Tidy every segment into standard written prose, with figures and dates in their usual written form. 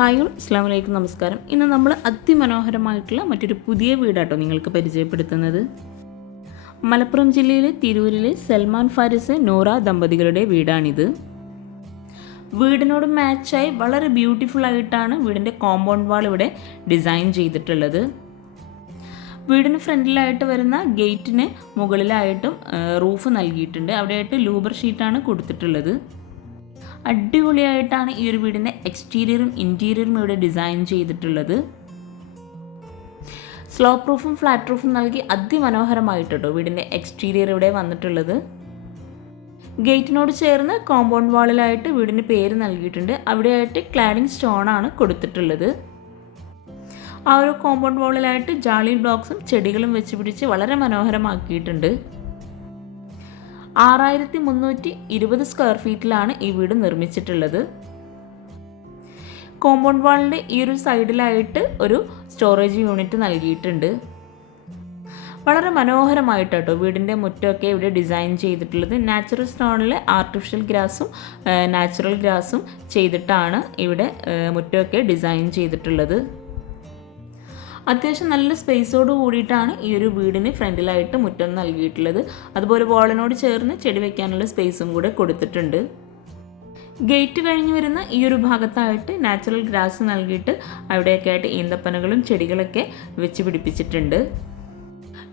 Hi അസ്സലാമു അലൈക്കും നമസ്കാരം. ഇന്ന് നമ്മൾ അതിമനോഹരമായിട്ടുള്ള മറ്റൊരു പുതിയ വീടാട്ടോ നിങ്ങൾക്ക് പരിചയപ്പെടുത്തുന്നത്. മലപ്പുറം ജില്ലയിലെ തിരൂരിലെ സൽമാൻ ഫാരിസ് നൂറ ദമ്പതികളുടെ വീടാണിത്. വീടിനോട് മാച്ചായി വളരെ ബ്യൂട്ടിഫുൾ ആയിട്ടാണ് വീടിൻ്റെ കോമ്പൗണ്ട് വാൾ ഇവിടെ ഡിസൈൻ ചെയ്തിട്ടുള്ളത്. വീടിന് ഫ്രണ്ടിലായിട്ട് വരുന്ന ഗേറ്റിന് മുകളിലായിട്ടും റൂഫ് നൽകിയിട്ടുണ്ട്. അവിടെയായിട്ട് ലൂബർ ഷീറ്റാണ് കൊടുത്തിട്ടുള്ളത്. അടിപൊളിയായിട്ടാണ് ഈ ഒരു വീടിൻ്റെ എക്സ്റ്റീരിയറും ഇൻറ്റീരിയറും ഇവിടെ ഡിസൈൻ ചെയ്തിട്ടുള്ളത്. സ്ലോപ്പ് റൂഫും ഫ്ലാറ്റ് റൂഫും നൽകി അതിമനോഹരമായിട്ടോ വീടിൻ്റെ എക്സ്റ്റീരിയർ ഇവിടെ വന്നിട്ടുള്ളത്. ഗേറ്റിനോട് ചേർന്ന് കോമ്പൗണ്ട് വാളിലായിട്ട് വീടിന് പേര് നൽകിയിട്ടുണ്ട്. അവിടെയായിട്ട് ക്ലാഡിംഗ് സ്റ്റോണാണ് കൊടുത്തിട്ടുള്ളത്. ആ ഒരു കോമ്പൗണ്ട് വാളിലായിട്ട് ജാളി ബ്ലോക്സും ചെടികളും വെച്ച് പിടിച്ച് വളരെ മനോഹരമാക്കിയിട്ടുണ്ട്. 6320 സ്ക്വയർ ഫീറ്റിലാണ് ഈ വീട് നിർമ്മിച്ചിട്ടുള്ളത്. കോമ്പൗണ്ട് വാളിൻ്റെ ഈ ഒരു സൈഡിലായിട്ട് ഒരു സ്റ്റോറേജ് യൂണിറ്റ് നൽകിയിട്ടുണ്ട്. വളരെ മനോഹരമായിട്ടോ വീടിൻ്റെ മുറ്റമൊക്കെ ഇവിടെ ഡിസൈൻ ചെയ്തിട്ടുള്ളത്. നാച്ചുറൽ സ്റ്റോണിൽ ആർട്ടിഫിഷ്യൽ ഗ്രാസും നാച്ചുറൽ ഗ്രാസും ചെയ്തിട്ടാണ് ഇവിടെ മുറ്റമൊക്കെ ഡിസൈൻ ചെയ്തിട്ടുള്ളത്. അത്യാവശ്യം നല്ല സ്പേസോട് കൂടിയിട്ടാണ് ഈ ഒരു വീടിന് ഫ്രണ്ടിലായിട്ട് മുറ്റം നൽകിയിട്ടുള്ളത്. അതുപോലെ വാളിനോട് ചേർന്ന് ചെടി വയ്ക്കാനുള്ള സ്പേസും കൂടെ കൊടുത്തിട്ടുണ്ട്. ഗേറ്റ് കഴിഞ്ഞ് വരുന്ന ഈ ഒരു ഭാഗത്തായിട്ട് നാച്ചുറൽ ഗ്രാസ് നൽകിയിട്ട് അവിടെയൊക്കെ ആയിട്ട് ഈന്തപ്പനകളും ചെടികളൊക്കെ വെച്ച് പിടിപ്പിച്ചിട്ടുണ്ട്.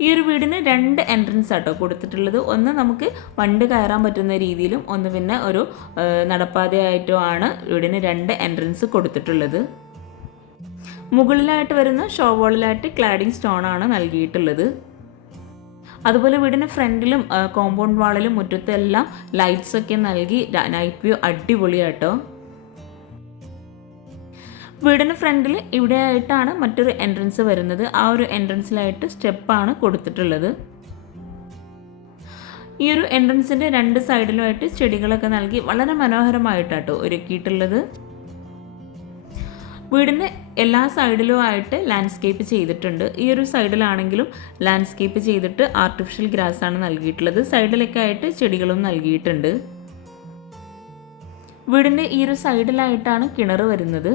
ഈ ഒരു വീടിന് 2 എൻട്രൻസ് ആട്ടോ കൊടുത്തിട്ടുള്ളത്. ഒന്ന് നമുക്ക് വണ്ടി കയറാൻ പറ്റുന്ന രീതിയിലും ഒന്ന് പിന്നെ ഒരു നടപ്പാതയായിട്ടോ ആണ് വീടിന് 2 എൻട്രൻസ് കൊടുത്തിട്ടുള്ളത്. മുകളിലായിട്ട് വരുന്ന ഷോ വാളിലായിട്ട് ക്ലാഡിംഗ് സ്റ്റോണാണ് നൽകിയിട്ടുള്ളത്. അതുപോലെ വീടിന് ഫ്രണ്ടിലും കോമ്പൗണ്ട് വാളിലും മുറ്റത്തെല്ലാം ലൈറ്റ്സ് ഒക്കെ നൽകി നൈറ്റ് വ്യൂ അടിപൊളിയാട്ടോ. വീടിന് ഫ്രണ്ടിൽ ഇവിടെ ആയിട്ടാണ് മറ്റൊരു എൻട്രൻസ് വരുന്നത്. ആ ഒരു എൻട്രൻസിലായിട്ട് സ്റ്റെപ്പാണ് കൊടുത്തിട്ടുള്ളത്. ഈ ഒരു എൻട്രൻസിൻ്റെ 2 സൈഡിലുമായിട്ട് ചെടികളൊക്കെ നൽകി വളരെ മനോഹരമായിട്ടാട്ടോ ഒരുക്കിയിട്ടുള്ളത്. വീടിൻ്റെ എല്ലാ സൈഡിലുമായിട്ട് ലാൻഡ്സ്കേപ്പ് ചെയ്തിട്ടുണ്ട്. ഈ ഒരു സൈഡിലാണെങ്കിലും ലാൻഡ്സ്കേപ്പ് ചെയ്തിട്ട് ആർട്ടിഫിഷ്യൽ ഗ്രാസ് ആണ് നൽകിയിട്ടുള്ളത്. സൈഡിലൊക്കെ ആയിട്ട് ചെടികളും നൽകിയിട്ടുണ്ട്. വീടിൻ്റെ ഈ ഒരു സൈഡിലായിട്ടാണ് കിണർ വരുന്നത്.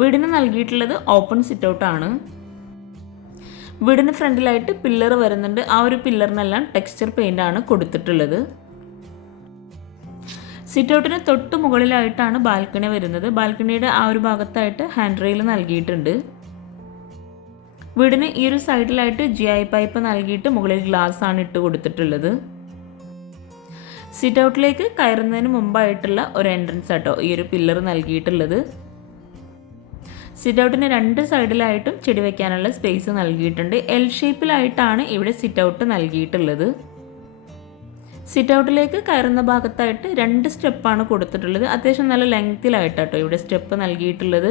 വീടിന് നൽകിയിട്ടുള്ളത് ഓപ്പൺ സിറ്റ് ഔട്ടാണ്. വീടിന് ഫ്രണ്ടിലായിട്ട് പില്ലർ വരുന്നുണ്ട്. ആ ഒരു പില്ലറിനെല്ലാം ടെക്സ്ചർ പെയിൻ്റ് ആണ് കൊടുത്തിട്ടുള്ളത്. സിറ്റ് ഔട്ടിന് തൊട്ട് മുകളിലായിട്ടാണ് ബാൽക്കണി വരുന്നത്. ബാൽക്കണിയുടെ ആ ഒരു ഭാഗത്തായിട്ട് ഹാൻഡ് റെയിൽ നൽകിയിട്ടുണ്ട്. വീടിന് ഈ ഒരു സൈഡിലായിട്ട് GI പൈപ്പ് നൽകിയിട്ട് മുകളിൽ ഗ്ലാസ് ആണ് ഇട്ട് കൊടുത്തിട്ടുള്ളത്. സിറ്റ് ഔട്ടിലേക്ക് കയറുന്നതിന് മുമ്പായിട്ടുള്ള ഒരു എൻട്രൻസ് ആട്ടോ ഈ ഒരു പില്ലർ നൽകിയിട്ടുള്ളത്. സിറ്റ് ഔട്ടിന് 2 സൈഡിലായിട്ടും ചെടി വയ്ക്കാനുള്ള സ്പേസ് നൽകിയിട്ടുണ്ട്. L ഷേപ്പിലായിട്ടാണ് ഇവിടെ സിറ്റ് ഔട്ട് നൽകിയിട്ടുള്ളത്. സിറ്റ് ഔട്ടിലേക്ക് കയറുന്ന ഭാഗത്തായിട്ട് 2 സ്റ്റെപ്പാണ് കൊടുത്തിട്ടുള്ളത്. അത്യാവശ്യം നല്ല ലെങ്തിലായിട്ടാട്ടോ ഇവിടെ സ്റ്റെപ്പ് നൽകിയിട്ടുള്ളത്.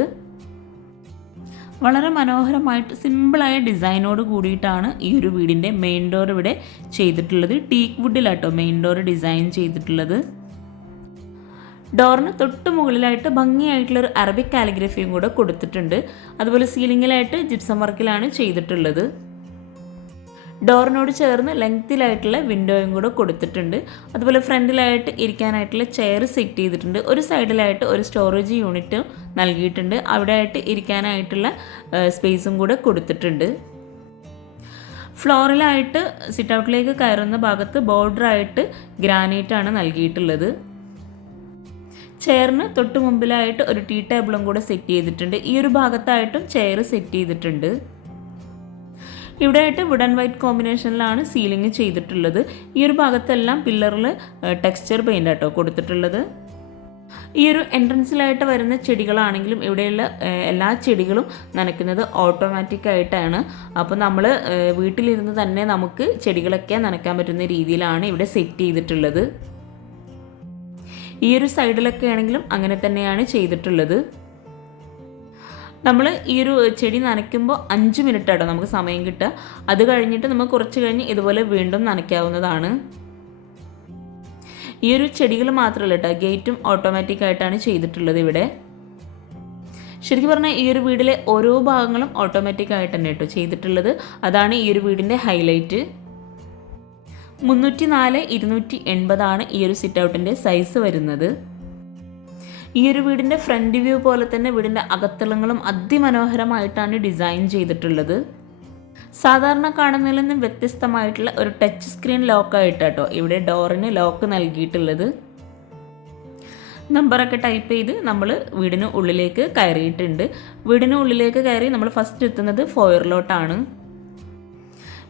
വളരെ മനോഹരമായിട്ട് സിമ്പിളായ ഡിസൈനോട് കൂടിയിട്ടാണ് ഈ ഒരു വീടിൻ്റെ മെയിൻ ഡോർ ഇവിടെ ചെയ്തിട്ടുള്ളത്. ടീക്ക് വുഡിലാട്ടോ മെയിൻ ഡോർ ഡിസൈൻ ചെയ്തിട്ടുള്ളത്. ഡോറിന് തൊട്ട് മുകളിലായിട്ട് ഭംഗിയായിട്ടുള്ളൊരു അറബിക് കാലിഗ്രഫിയും കൂടെ കൊടുത്തിട്ടുണ്ട്. അതുപോലെ സീലിങ്ങിലായിട്ട് ജിപ്സം വർക്കിലാണ് ചെയ്തിട്ടുള്ളത്. ഡോറിനോട് ചേർന്ന് ലെങ്തിലായിട്ടുള്ള വിൻഡോയും കൂടെ കൊടുത്തിട്ടുണ്ട്. അതുപോലെ ഫ്രണ്ടിലായിട്ട് ഇരിക്കാനായിട്ടുള്ള ചെയർ സെറ്റ് ചെയ്തിട്ടുണ്ട്. ഒരു സൈഡിലായിട്ട് ഒരു സ്റ്റോറേജ് യൂണിറ്റ് നൽകിയിട്ടുണ്ട്. അവിടെ ആയിട്ട് ഇരിക്കാനായിട്ടുള്ള സ്പേസും കൂടെ കൊടുത്തിട്ടുണ്ട്. ഫ്ലോറിലായിട്ട് സിറ്റ് ഔട്ടിലേക്ക് കയറുന്ന ഭാഗത്ത് ബോർഡറായിട്ട് ഗ്രാനൈറ്റാണ് നൽകിയിട്ടുള്ളത്. ചെയറിന് തൊട്ട് മുമ്പിലായിട്ട് ഒരു ടീ ടേബിളും കൂടെ സെറ്റ് ചെയ്തിട്ടുണ്ട്. ഈ ഒരു ഭാഗത്തായിട്ടും ചെയർ സെറ്റ് ചെയ്തിട്ടുണ്ട്. ഇവിടെ ആയിട്ട് വുഡ് ആൻഡ് വൈറ്റ് കോമ്പിനേഷനിലാണ് സീലിംഗ് ചെയ്തിട്ടുള്ളത്. ഈ ഒരു ഭാഗത്തെല്ലാം പില്ലറിൽ ടെക്സ്ചർ പെയിൻ്റ് ആട്ടോ കൊടുത്തിട്ടുള്ളത്. ഈ ഒരു എൻട്രൻസിലായിട്ട് വരുന്ന ചെടികളാണെങ്കിലും ഇവിടെയുള്ള എല്ലാ ചെടികളും നനയ്ക്കുന്നത് ഓട്ടോമാറ്റിക് ആയിട്ടാണ്. അപ്പോൾ നമ്മൾ വീട്ടിലിരുന്ന് തന്നെ നമുക്ക് ചെടികളൊക്കെ നനയ്ക്കാൻ പറ്റുന്ന രീതിയിലാണ് ഇവിടെ സെറ്റ് ചെയ്തിട്ടുള്ളത്. ഈ ഒരു സൈഡിലൊക്കെ ആണെങ്കിലും അങ്ങനെ തന്നെയാണ് ചെയ്തിട്ടുള്ളത്. നമ്മൾ ഈ ഒരു ചെടി നനയ്ക്കുമ്പോൾ 5 മിനിറ്റ് ആട്ടോ നമുക്ക് സമയം കിട്ടുക. അത് കഴിഞ്ഞിട്ട് നമുക്ക് കുറച്ച് കഴിഞ്ഞ് ഇതുപോലെ വീണ്ടും നനയ്ക്കാവുന്നതാണ്. ഈ ഒരു ചെടികൾ മാത്രമല്ല കേട്ടോ, ഗേറ്റും ഓട്ടോമാറ്റിക് ആയിട്ടാണ് ചെയ്തിട്ടുള്ളത്. ഇവിടെ ശരിക്കും പറഞ്ഞാൽ ഈ ഒരു വീടിലെ ഓരോ ഭാഗങ്ങളും ഓട്ടോമാറ്റിക് ആയിട്ട് തന്നെ കേട്ടോ ചെയ്തിട്ടുള്ളത്. അതാണ് ഈ ഒരു വീടിൻ്റെ ഹൈലൈറ്റ്. 304 280 ഈ ഒരു സിറ്റ് ഔട്ടിൻ്റെ സൈസ് വരുന്നത്. ഈ ഒരു വീടിൻ്റെ ഫ്രണ്ട് വ്യൂ പോലെ തന്നെ വീടിൻ്റെ അകത്തളങ്ങളും അതിമനോഹരമായിട്ടാണ് ഡിസൈൻ ചെയ്തിട്ടുള്ളത്. സാധാരണ കാണുന്നതിൽ നിന്നും വ്യത്യസ്തമായിട്ടുള്ള ഒരു ടച്ച് സ്ക്രീൻ ലോക്കായിട്ടാട്ടോ ഇവിടെ ഡോറിന് ലോക്ക് നൽകിയിട്ടുള്ളത്. നമ്പറൊക്കെ ടൈപ്പ് ചെയ്ത് നമ്മൾ വീടിന് ഉള്ളിലേക്ക് കയറിയിട്ടുണ്ട്. വീടിന് ഉള്ളിലേക്ക് കയറി നമ്മൾ ഫസ്റ്റ് എത്തുന്നത് ഫോയറിലോട്ടാണ്.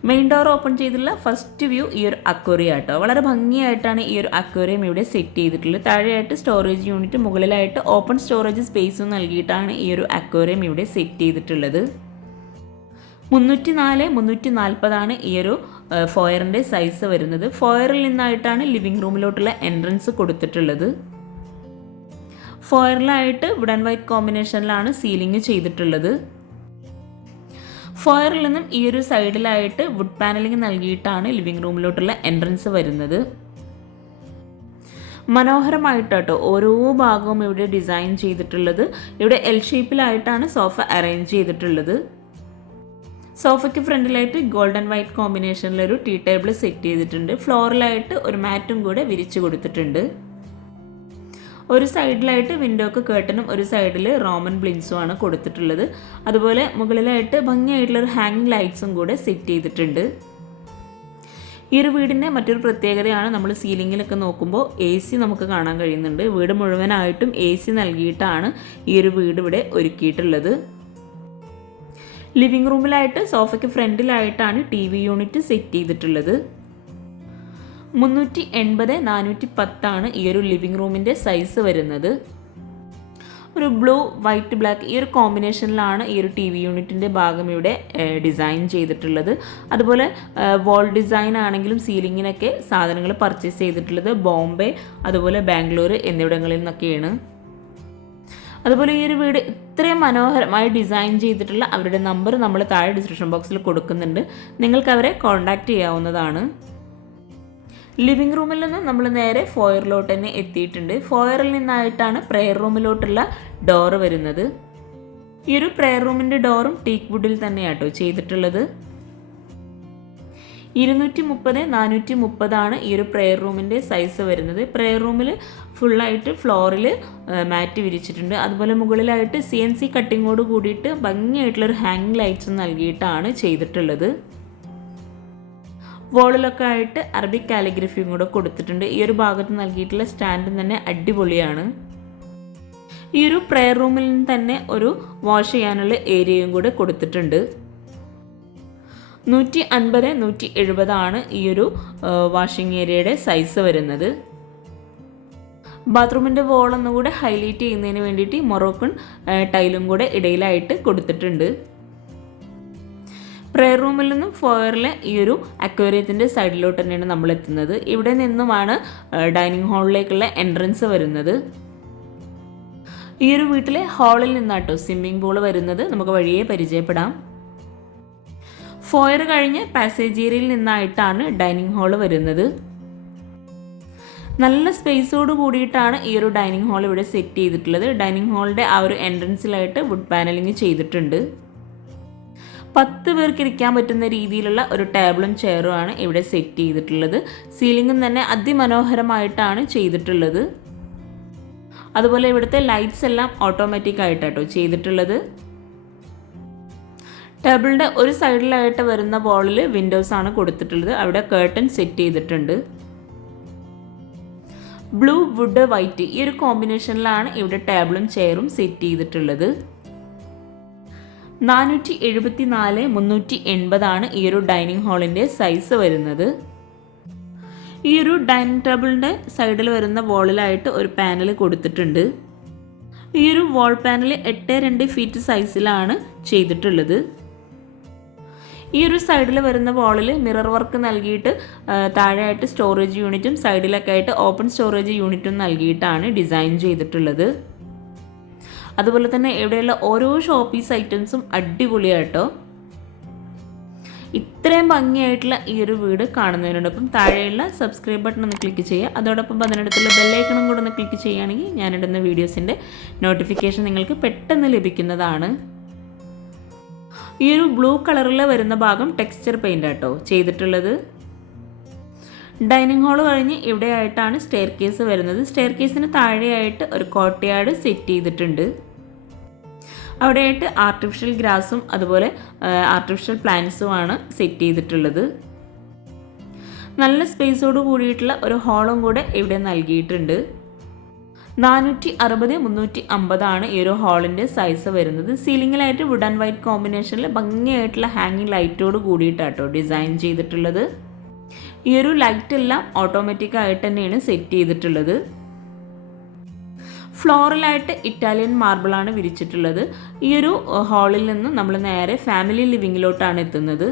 മെയിൻ ഡോർ ഓപ്പൺ ചെയ്തിട്ടുള്ള ഫസ്റ്റ് വ്യൂ ഈ ഒരു അക്വേറിയം ആട്ടോ. വളരെ ഭംഗിയായിട്ടാണ് ഈ ഒരു അക്വേറിയം ഇവിടെ സെറ്റ് ചെയ്തിട്ടുള്ളത്. താഴെയായിട്ട് സ്റ്റോറേജ് യൂണിറ്റ്, മുകളിലായിട്ട് ഓപ്പൺ സ്റ്റോറേജ് സ്പേസും നൽകിയിട്ടാണ് ഈ ഒരു അക്വേറിയം ഇവിടെ സെറ്റ് ചെയ്തിട്ടുള്ളത്. 304 340 ഈ ഒരു ഫോയറിൻ്റെ സൈസ് വരുന്നത്. ഫോയറിൽ നിന്നായിട്ടാണ് ലിവിംഗ് റൂമിലോട്ടുള്ള എൻട്രൻസ് കൊടുത്തിട്ടുള്ളത്. ഫോയറിലായിട്ട് വുഡ് ആൻഡ് വൈറ്റ് കോമ്പിനേഷനിലാണ് സീലിംഗ് ചെയ്തിട്ടുള്ളത്. ഫോയറിൽ നിന്നും ഈ ഒരു സൈഡിലായിട്ട് വുഡ് പാനലിംഗ് നൽകിയിട്ടാണ് ലിവിംഗ് റൂമിലോട്ടുള്ള എൻട്രൻസ് വരുന്നത്. മനോഹരമായിട്ടോ ഓരോ ഭാഗവും ഇവിടെ ഡിസൈൻ ചെയ്തിട്ടുള്ളത്. ഇവിടെ എൽ ഷേപ്പിലായിട്ടാണ് സോഫ അറേഞ്ച് ചെയ്തിട്ടുള്ളത്. സോഫയ്ക്ക് ഫ്രണ്ടിലായിട്ട് ഗോൾഡൻ വൈറ്റ് കോമ്പിനേഷനിലൊരു ടീ ടേബിൾ സെറ്റ് ചെയ്തിട്ടുണ്ട്. ഫ്ലോറിലായിട്ട് ഒരു മാറ്റും കൂടെ വിരിച്ചു കൊടുത്തിട്ടുണ്ട്. ഒരു സൈഡിലായിട്ട് വിൻഡോക്ക് കേട്ടനും ഒരു സൈഡിൽ റോമൻ ബ്ലിൻസും ആണ് കൊടുത്തിട്ടുള്ളത്. അതുപോലെ മുകളിലായിട്ട് ഭംഗിയായിട്ടുള്ളൊരു ഹാങ്ങിങ് ലൈറ്റ്സും കൂടെ സെറ്റ് ചെയ്തിട്ടുണ്ട്. ഈ ഒരു വീടിൻ്റെ മറ്റൊരു പ്രത്യേകതയാണ് നമ്മൾ സീലിങ്ങിലൊക്കെ നോക്കുമ്പോൾ AC നമുക്ക് കാണാൻ കഴിയുന്നുണ്ട്. വീട് മുഴുവനായിട്ടും AC നൽകിയിട്ടാണ് ഈ ഒരു വീട് ഇവിടെ ഒരുക്കിയിട്ടുള്ളത്. ലിവിംഗ് റൂമിലായിട്ട് സോഫയ്ക്ക് ഫ്രണ്ടിലായിട്ടാണ് TV യൂണിറ്റ് സെറ്റ് ചെയ്തിട്ടുള്ളത്. 380 410 ഈ ഒരു ലിവിംഗ് റൂമിൻ്റെ സൈസ് വരുന്നത്. ഒരു ബ്ലൂ വൈറ്റ് ബ്ലാക്ക് ഈ ഒരു കോമ്പിനേഷനിലാണ് ഈ ഒരു TV യൂണിറ്റിൻ്റെ ഭാഗം ഇവിടെ ഡിസൈൻ ചെയ്തിട്ടുള്ളത്. അതുപോലെ വാൾ ഡിസൈൻ ആണെങ്കിലും സീലിങ്ങിനൊക്കെ സാധനങ്ങൾ പർച്ചേസ് ചെയ്തിട്ടുള്ളത് ബോംബെ, അതുപോലെ ബാംഗ്ലൂർ എന്നിവിടങ്ങളിൽ നിന്നൊക്കെയാണ്. അതുപോലെ ഈ ഒരു വീട് ഇത്രയും മനോഹരമായി ഡിസൈൻ ചെയ്തിട്ടുള്ള അവരുടെ നമ്പർ നമ്മൾ താഴെ ഡിസ്ക്രിപ്ഷൻ ബോക്സിൽ കൊടുക്കുന്നുണ്ട്. നിങ്ങൾക്ക് അവരെ കോൺടാക്റ്റ് ചെയ്യാവുന്നതാണ്. ലിവിംഗ് റൂമിൽ നിന്ന് നമ്മൾ നേരെ ഫോയറിലോട്ട് തന്നെ എത്തിയിട്ടുണ്ട്. ഫോയറിൽ നിന്നായിട്ടാണ് പ്രെയർ റൂമിലോട്ടുള്ള ഡോറ് വരുന്നത്. ഈ ഒരു പ്രെയർ റൂമിൻ്റെ ഡോറും ടീക്ക് വുഡിൽ തന്നെയാട്ടോ ചെയ്തിട്ടുള്ളത്. 230 430 ഈ ഒരു പ്രെയർ റൂമിൻ്റെ സൈസ് വരുന്നത്. പ്രെയർ റൂമിൽ ഫുള്ളായിട്ട് ഫ്ലോറിൽ മാറ്റ് വിരിച്ചിട്ടുണ്ട്. അതുപോലെ മുകളിലായിട്ട് CNC കട്ടിങ്ങോട് കൂടിയിട്ട് ഭംഗിയായിട്ടുള്ളൊരു ഹാങ്ങിങ് ലൈറ്റ്സ് നൽകിയിട്ടാണ് ചെയ്തിട്ടുള്ളത്. വോളിലൊക്കെ ആയിട്ട് അറബിക് കാലിഗ്രഫിയും കൂടെ കൊടുത്തിട്ടുണ്ട്. ഈ ഒരു ഭാഗത്ത് നൽകിയിട്ടുള്ള സ്റ്റാൻഡും തന്നെ അടിപൊളിയാണ്. ഈ ഒരു പ്രെയർ റൂമിൽ നിന്ന് തന്നെ ഒരു വാഷ് ചെയ്യാനുള്ള ഏരിയയും കൂടെ കൊടുത്തിട്ടുണ്ട്. 150 170 ഈ ഒരു വാഷിംഗ് ഏരിയയുടെ സൈസ് വരുന്നത്. ബാത്റൂമിൻ്റെ വോൾ ഒന്നുകൂടെ ഹൈലൈറ്റ് ചെയ്യുന്നതിന് വേണ്ടിയിട്ട് മൊറോക്കൺ ടൈലും കൂടെ ഇടയിലായിട്ട് കൊടുത്തിട്ടുണ്ട്. പ്രെയർ റൂമിൽ നിന്നും ഫോയറിലെ ഈ ഒരു അക്വേറിയത്തിൻ്റെ സൈഡിലോട്ട് തന്നെയാണ് നമ്മൾ എത്തുന്നത്. ഇവിടെ നിന്നുമാണ് ഡൈനിങ് ഹാളിലേക്കുള്ള എൻട്രൻസ് വരുന്നത്. ഈ ഒരു വീട്ടിലെ ഹാളിൽ നിന്നാട്ടോ സ്വിമ്മിംഗ് പൂൾ വരുന്നത്. നമുക്ക് വഴിയെ പരിചയപ്പെടാം. ഫോയർ കഴിഞ്ഞ് പാസേജ് ഏരിയയിൽ നിന്നായിട്ടാണ് ഡൈനിങ് ഹാള് വരുന്നത്. നല്ല സ്പേസോട് കൂടിയിട്ടാണ് ഈ ഒരു ഡൈനിങ് ഹാൾ ഇവിടെ സെറ്റ് ചെയ്തിട്ടുള്ളത്. ഡൈനിങ് ഹാളിൻ്റെ ആ ഒരു എൻട്രൻസിലായിട്ട് വുഡ് പാനലിംഗ് ചെയ്തിട്ടുണ്ട്. 10 പേർക്ക് ഇരിക്കാൻ പറ്റുന്ന രീതിയിലുള്ള ഒരു ടേബിളും ചെയറുമാണ് ഇവിടെ സെറ്റ് ചെയ്തിട്ടുള്ളത്. സീലിംഗും തന്നെ അതിമനോഹരമായിട്ടാണ് ചെയ്തിട്ടുള്ളത്. അതുപോലെ ഇവിടുത്തെ ലൈറ്റ്സ് എല്ലാം ഓട്ടോമാറ്റിക് ആയിട്ടാട്ടോ ചെയ്തിട്ടുള്ളത്. ടേബിളിൻ്റെ ഒരു സൈഡിലായിട്ട് വരുന്ന വാളിൽ വിൻഡോസ് ആണ് കൊടുത്തിട്ടുള്ളത്. അവിടെ കേർട്ടൻ സെറ്റ് ചെയ്തിട്ടുണ്ട്. ബ്ലൂ വുഡ് വൈറ്റ് ഈ ഒരു കോമ്പിനേഷനിലാണ് ഇവിടെ ടേബിളും ചെയറും സെറ്റ് ചെയ്തിട്ടുള്ളത്. 474 380 ഈ ഒരു ഡൈനിങ് ഹാളിൻ്റെ സൈസ് വരുന്നത്. ഈ ഒരു ഡൈനിങ് ടേബിളിൻ്റെ സൈഡിൽ വരുന്ന വാളിലായിട്ട് ഒരു പാനൽ കൊടുത്തിട്ടുണ്ട്. ഈ ഒരു വാൾ പാനൽ 8.2 ഫീറ്റ് സൈസിലാണ് ചെയ്തിട്ടുള്ളത്. ഈ ഒരു സൈഡിൽ വരുന്ന വാളിൽ മിറർ വർക്ക് നൽകിയിട്ട് താഴെയായിട്ട് സ്റ്റോറേജ് യൂണിറ്റും സൈഡിലൊക്കെ ആയിട്ട് ഓപ്പൺ സ്റ്റോറേജ് യൂണിറ്റും നൽകിയിട്ടാണ് ഡിസൈൻ ചെയ്തിട്ടുള്ളത്. അതുപോലെ തന്നെ ഇവിടെയുള്ള ഓരോ ഷോപ്പീസ് ഐറ്റംസും അടിപൊളിയാട്ടോ. ഇത്രയും ഭംഗിയായിട്ടുള്ള ഈ ഒരു വീട് കാണുന്നതിനോടൊപ്പം താഴെയുള്ള സബ്സ്ക്രൈബ് ബട്ടൺ ഒന്ന് ക്ലിക്ക് ചെയ്യുക. അതോടൊപ്പം അതിനടുത്തുള്ള ബെല്ലൈക്കണും കൂടെ ഒന്ന് ക്ലിക്ക് ചെയ്യുകയാണെങ്കിൽ ഞാനിടുന്ന വീഡിയോസിൻ്റെ നോട്ടിഫിക്കേഷൻ നിങ്ങൾക്ക് പെട്ടെന്ന് ലഭിക്കുന്നതാണ്. ഈ ഒരു ബ്ലൂ കളറിൽ വരുന്ന ഭാഗം ടെക്സ്ചർ പെയിൻ്റ് ആട്ടോ ചെയ്തിട്ടുള്ളത്. ഡൈനിങ് ഹാൾ കഴിഞ്ഞ് ഇവിടെയായിട്ടാണ് സ്റ്റെയർ കേസ് വരുന്നത്. സ്റ്റെയർ കേസിന് താഴെയായിട്ട് ഒരു കോർട്ട്യാർഡ് സെറ്റ് ചെയ്തിട്ടുണ്ട്. അവിടെയായിട്ട് ആർട്ടിഫിഷ്യൽ ഗ്രാസും അതുപോലെ ആർട്ടിഫിഷ്യൽ പ്ലാന്റ്സുമാണ് സെറ്റ് ചെയ്തിട്ടുള്ളത്. നല്ല സ്പേസോട് കൂടിയിട്ടുള്ള ഒരു ഹാളും കൂടെ ഇവിടെ നൽകിയിട്ടുണ്ട്. 460x350 ഈ ഒരു ഹാളിൻ്റെ സൈസ് വരുന്നത്. സീലിങ്ങിലായിട്ട് വുഡ് ആൻഡ് വൈറ്റ് കോമ്പിനേഷനിൽ ഭംഗിയായിട്ടുള്ള ഹാങ്ങിങ് ലൈറ്റോട് കൂടിയിട്ടാട്ടോ ഡിസൈൻ ചെയ്തിട്ടുള്ളത്. ഈ ഒരു ലൈറ്റ് എല്ലാം ഓട്ടോമാറ്റിക് ആയിട്ട് തന്നെയാണ് സെറ്റ് ചെയ്തിട്ടുള്ളത്. ഫ്ലോറിലായിട്ട് ഇറ്റാലിയൻ മാർബിളാണ് വിരിച്ചിട്ടുള്ളത്. ഈ ഒരു ഹാളിൽ നിന്ന് നമ്മൾ നേരെ ഫാമിലി ലിവിങ്ങിലോട്ടാണ് എത്തുന്നത്.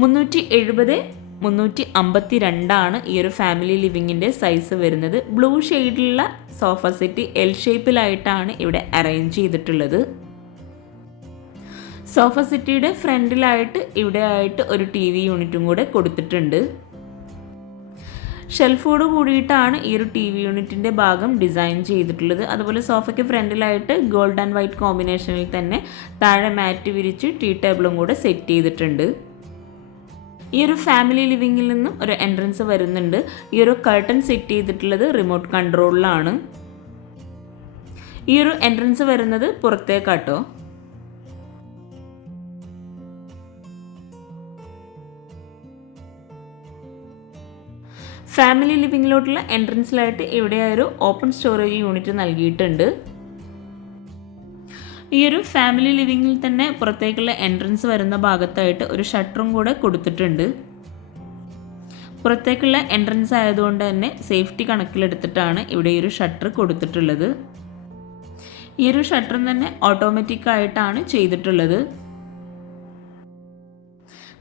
370x352 ഈ ഒരു ഫാമിലി ലിവിങ്ങിൻ്റെ സൈസ് വരുന്നത്. ബ്ലൂ ഷെയ്ഡിലുള്ള സോഫ സെറ്റ് എൽ ഷേപ്പിലായിട്ടാണ് ഇവിടെ അറേഞ്ച് ചെയ്തിട്ടുള്ളത്. സോഫ സെറ്റിയുടെ ഫ്രണ്ടിലായിട്ട് ഇവിടെ ആയിട്ട് ഒരു TV യൂണിറ്റും കൂടെ കൊടുത്തിട്ടുണ്ട്. ഷെൽഫോട് കൂടിയിട്ടാണ് ഈ ഒരു TV യൂണിറ്റിൻ്റെ ഭാഗം ഡിസൈൻ ചെയ്തിട്ടുള്ളത്. അതുപോലെ സോഫയ്ക്ക് ഫ്രണ്ടിലായിട്ട് ഗോൾഡ് ആൻഡ് വൈറ്റ് കോമ്പിനേഷനിൽ തന്നെ താഴെ മാറ്റ് വിരിച്ച് ടീ ടേബിളും കൂടെ സെറ്റ് ചെയ്തിട്ടുണ്ട്. ഈ ഒരു ഫാമിലി ലിവിങ്ങിൽ നിന്നും ഒരു എൻട്രൻസ് വരുന്നുണ്ട്. ഈ ഒരു കർട്ടൻ സെറ്റ് ചെയ്തിട്ടുള്ളത് റിമോട്ട് കൺട്രോളിലാണ്. ഈ ഒരു എൻട്രൻസ് വരുന്നത് പുറത്തേക്കാട്ടോ. ഫാമിലി ലിവിങ്ങിലോട്ടുള്ള എൻട്രൻസിലായിട്ട് ഇവിടെ ഒരു ഓപ്പൺ സ്റ്റോറേജ് യൂണിറ്റ് നൽകിയിട്ടുണ്ട്. ഈ ഒരു ഫാമിലി ലിവിങ്ങിൽ തന്നെ പുറത്തേക്കുള്ള എൻട്രൻസ് വരുന്ന ഭാഗത്തായിട്ട് ഒരു ഷട്ടറും കൂടെ കൊടുത്തിട്ടുണ്ട്. പുറത്തേക്കുള്ള എൻട്രൻസ് ആയതുകൊണ്ട് തന്നെ സേഫ്റ്റി കണക്കിലെടുത്തിട്ടാണ് ഇവിടെ ഈ ഒരു ഷട്ടർ കൊടുത്തിട്ടുള്ളത്. ഈ ഒരു ഷട്ടറും തന്നെ ഓട്ടോമാറ്റിക് ആയിട്ടാണ് ചെയ്തിട്ടുള്ളത്.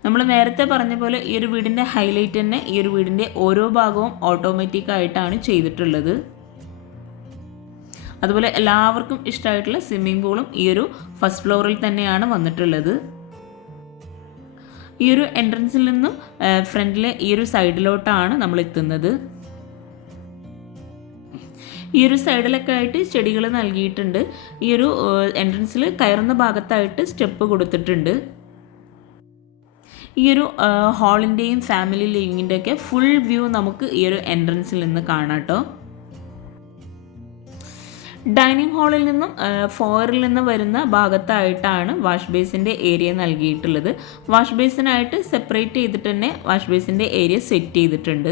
നമ്മൾ നേരത്തെ പറഞ്ഞ പോലെ ഈ ഒരു വീടിൻ്റെ ഹൈലൈറ്റ് തന്നെ ഈ ഒരു വീടിൻ്റെ ഓരോ ഭാഗവും ഓട്ടോമാറ്റിക് ആയിട്ടാണ് ചെയ്തിട്ടുള്ളത്. അതുപോലെ എല്ലാവർക്കും ഇഷ്ടമായിട്ടുള്ള സ്വിമ്മിംഗ് പൂളും ഈ ഒരു ഫസ്റ്റ് ഫ്ലോറിൽ തന്നെയാണ് വന്നിട്ടുള്ളത്. ഈ ഒരു എൻട്രൻസിൽ നിന്നും ഫ്രണ്ടിലെ ഈ ഒരു സൈഡിലോട്ടാണ് നമ്മൾ എത്തുന്നത്. ഈ ഒരു സൈഡിലൊക്കെ ആയിട്ട് ചെടികൾ നൽകിയിട്ടുണ്ട്. ഈ ഒരു എൻട്രൻസിൽ കയറുന്ന ഭാഗത്തായിട്ട് സ്റ്റെപ്പ് കൊടുത്തിട്ടുണ്ട്. ഈ ഒരു ഹാളിൻ്റെയും ഫാമിലി ലിവിങ്ങിൻ്റെ ഒക്കെ ഫുൾ വ്യൂ നമുക്ക് ഈ ഒരു എൻട്രൻസിൽ നിന്ന് കാണാം കേട്ടോ. ഡൈനിങ് ഹാളിൽ നിന്നും ഫോയറിൽ നിന്ന് വരുന്ന ഭാഗത്തായിട്ടാണ് വാഷ് ബേസിൻ്റെ ഏരിയ നൽകിയിട്ടുള്ളത്. വാഷ് ബേസിനായിട്ട് സെപ്പറേറ്റ് ചെയ്തിട്ട് തന്നെ വാഷ് ബേസിൻ്റെ ഏരിയ സെറ്റ് ചെയ്തിട്ടുണ്ട്.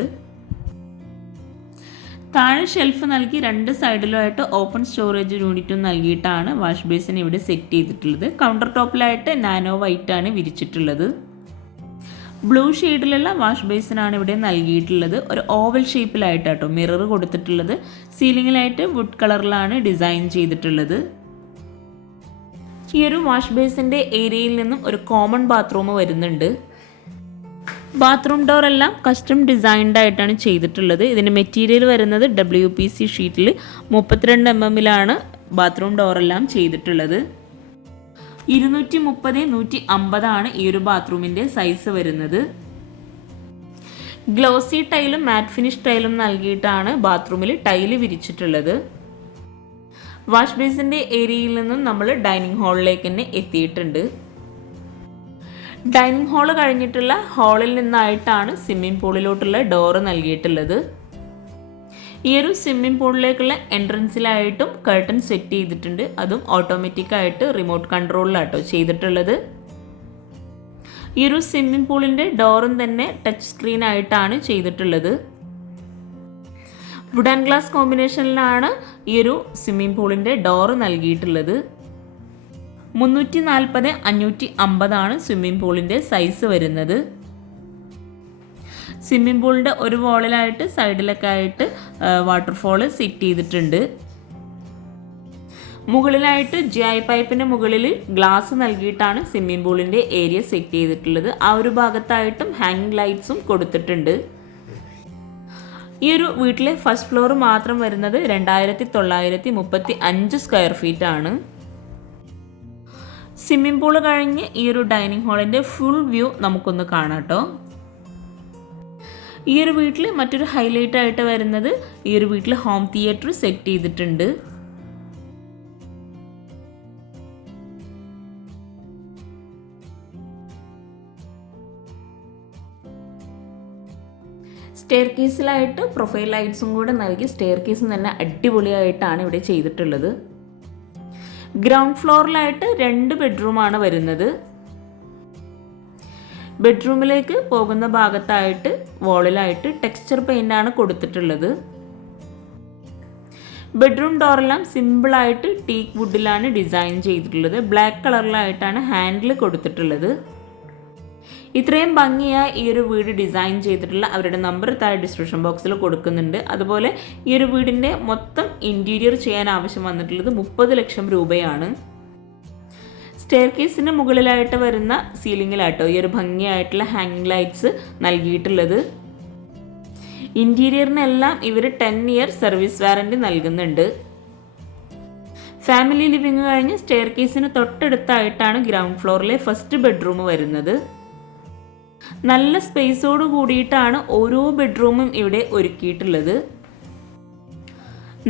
താഴെ ഷെൽഫ് നൽകി രണ്ട് സൈഡിലുമായിട്ട് ഓപ്പൺ സ്റ്റോറേജ് യൂണിറ്റും നൽകിയിട്ടാണ് വാഷ് ബേസിന് ഇവിടെ സെറ്റ് ചെയ്തിട്ടുള്ളത്. കൗണ്ടർ ടോപ്പിലായിട്ട് നാനോ വൈറ്റാണ് വിരിച്ചിട്ടുള്ളത്. ബ്ലൂ ഷെയ്ഡിലുള്ള വാഷ് ബേസിനാണ് ഇവിടെ നൽകിയിട്ടുള്ളത്. ഒരു ഓവൽ ഷേപ്പിലായിട്ടാട്ടോ മിറർ കൊടുത്തിട്ടുള്ളത്. സീലിങ്ങിലായിട്ട് വുഡ് കളറിലാണ് ഡിസൈൻ ചെയ്തിട്ടുള്ളത്. ഈ ഒരു വാഷ് ബേസിൻ്റെ ഏരിയയിൽ നിന്നും ഒരു കോമൺ ബാത്റൂം വരുന്നുണ്ട്. ബാത്റൂം ഡോർ എല്ലാം കസ്റ്റം ഡിസൈൻഡ് ആയിട്ടാണ് ചെയ്തിട്ടുള്ളത്. ഇതിൻ്റെ മെറ്റീരിയൽ വരുന്നത് WPC ഷീറ്റിൽ 32 mm ബാത്റൂം ഡോറെല്ലാം ചെയ്തിട്ടുള്ളത്. 230x150 ഈ ഒരു ബാത്റൂമിൻ്റെ സൈസ് വരുന്നത്. ഗ്ലോസി ടൈലും മാറ്റ് ഫിനിഷ് ടൈലും നൽകിയിട്ടാണ് ബാത്റൂമിൽ ടൈല് വിരിച്ചിട്ടുള്ളത്. വാഷ് ബേസിൻ്റെ ഏരിയയിൽ നിന്നും നമ്മൾ ഡൈനിങ് ഹാളിലേക്ക് തന്നെ എത്തിയിട്ടുണ്ട്. ഡൈനിങ് ഹാള് കഴിഞ്ഞിട്ടുള്ള ഹാളിൽ നിന്നായിട്ടാണ് സ്വിമ്മിംഗ് പൂളിലോട്ടുള്ള ഡോറ് നൽകിയിട്ടുള്ളത്. ഈ ഒരു സ്വിമ്മിംഗ് പൂളിലേക്കുള്ള എൻട്രൻസിലായിട്ടും കർട്ടൻ സെറ്റ് ചെയ്തിട്ടുണ്ട്. അതും ഓട്ടോമാറ്റിക്കായിട്ട് റിമോട്ട് കൺട്രോളിലാട്ടോ ചെയ്തിട്ടുള്ളത്. ഈ ഒരു സ്വിമ്മിംഗ് പൂളിൻ്റെ ഡോറും തന്നെ ടച്ച് സ്ക്രീൻ ആയിട്ടാണ് ചെയ്തിട്ടുള്ളത്. വുഡ് ആൻഡ് ഗ്ലാസ് കോമ്പിനേഷനിലാണ് ഈ ഒരു സ്വിമ്മിംഗ് പൂളിൻ്റെ ഡോറ് നൽകിയിട്ടുള്ളത്. 340x550 സ്വിമ്മിംഗ് പൂളിൻ്റെ സൈസ് വരുന്നത്. സ്വിമ്മിംഗ് പൂളിൻ്റെ ഒരു വോളിലായിട്ട് സൈഡിലൊക്കെ ആയിട്ട് വാട്ടർഫോള് സെറ്റ് ചെയ്തിട്ടുണ്ട്. മുകളിലായിട്ട് GI പൈപ്പിൻ്റെ മുകളിൽ ഗ്ലാസ് നൽകിയിട്ടാണ് സ്വിമ്മിംഗ് പൂളിൻ്റെ ഏരിയ സെറ്റ് ചെയ്തിട്ടുള്ളത്. ആ ഒരു ഭാഗത്തായിട്ടും ഹാങ്ങിങ് ലൈറ്റ്സും കൊടുത്തിട്ടുണ്ട്. ഈ ഒരു വീട്ടിലെ ഫസ്റ്റ് ഫ്ലോർ മാത്രം വരുന്നത് 2935 സ്ക്വയർ ഫീറ്റ് ആണ്. സ്വിമ്മിംഗ് പൂള് കഴിഞ്ഞ് ഈ ഒരു ഡൈനിങ് ഹാളിൻ്റെ ഫുൾ വ്യൂ നമുക്കൊന്ന് കാണാം കേട്ടോ. ഈ ഒരു വീട്ടിൽ മറ്റൊരു ഹൈലൈറ്റ് ആയിട്ട് വരുന്നത് ഈ ഒരു വീട്ടിൽ ഹോം തിയേറ്റർ സെറ്റ് ചെയ്തിട്ടുണ്ട്. സ്റ്റെയർ കേസിലായിട്ട് പ്രൊഫൈൽ ലൈറ്റ്സും കൂടെ നൽകി സ്റ്റെയർ കേസും തന്നെ അടിപൊളിയായിട്ടാണ് ഇവിടെ ചെയ്തിട്ടുള്ളത്. ഗ്രൗണ്ട് ഫ്ലോറിലായിട്ട് 2 ബെഡ്റൂമാണ് വരുന്നത്. ബെഡ്റൂമിലേക്ക് പോകുന്ന ഭാഗത്തായിട്ട് വോളിലായിട്ട് ടെക്സ്ചർ പെയിൻ്റാണ് കൊടുത്തിട്ടുള്ളത്. ബെഡ്റൂം ഡോറെല്ലാം സിമ്പിളായിട്ട് ടീക്ക് വുഡിലാണ് ഡിസൈൻ ചെയ്തിട്ടുള്ളത്. ബ്ലാക്ക് കളറിലായിട്ടാണ് ഹാൻഡിൽ കൊടുത്തിട്ടുള്ളത്. ഇത്രയും ഭംഗിയായി ഈ ഒരു വീട് ഡിസൈൻ ചെയ്തിട്ടുള്ള അവരുടെ നമ്പർ താഴെ ഡിസ്ക്രിപ്ഷൻ ബോക്സിൽ കൊടുക്കുന്നുണ്ട്. അതുപോലെ ഈ ഒരു വീടിൻ്റെ മൊത്തം ഇൻറ്റീരിയർ ചെയ്യാൻ ആവശ്യം വന്നിട്ടുള്ളത് 30 ലക്ഷം രൂപയാണ്. സ്റ്റെയർ കേസിന് മുകളിലായിട്ട് വരുന്ന സീലിങ്ങിലാട്ടോ ഈ ഒരു ഭംഗിയായിട്ടുള്ള ഹാങ്ങിങ് ലൈറ്റ്സ് നൽകിയിട്ടുള്ളത്. ഇൻറ്റീരിയറിനെല്ലാം ഇവർ 10 ഇയർ സർവീസ് വാറൻറ്റി നൽകുന്നുണ്ട്. ഫാമിലി ലിവിങ് കഴിഞ്ഞ് സ്റ്റെയർ കേസിന് തൊട്ടടുത്തായിട്ടാണ് ഗ്രൗണ്ട് ഫ്ലോറിലെ ഫസ്റ്റ് ബെഡ്റൂം വരുന്നത്. നല്ല സ്പേസോട് കൂടിയിട്ടാണ് ഓരോ ബെഡ്റൂമും ഇവിടെ ഒരുക്കിയിട്ടുള്ളത്.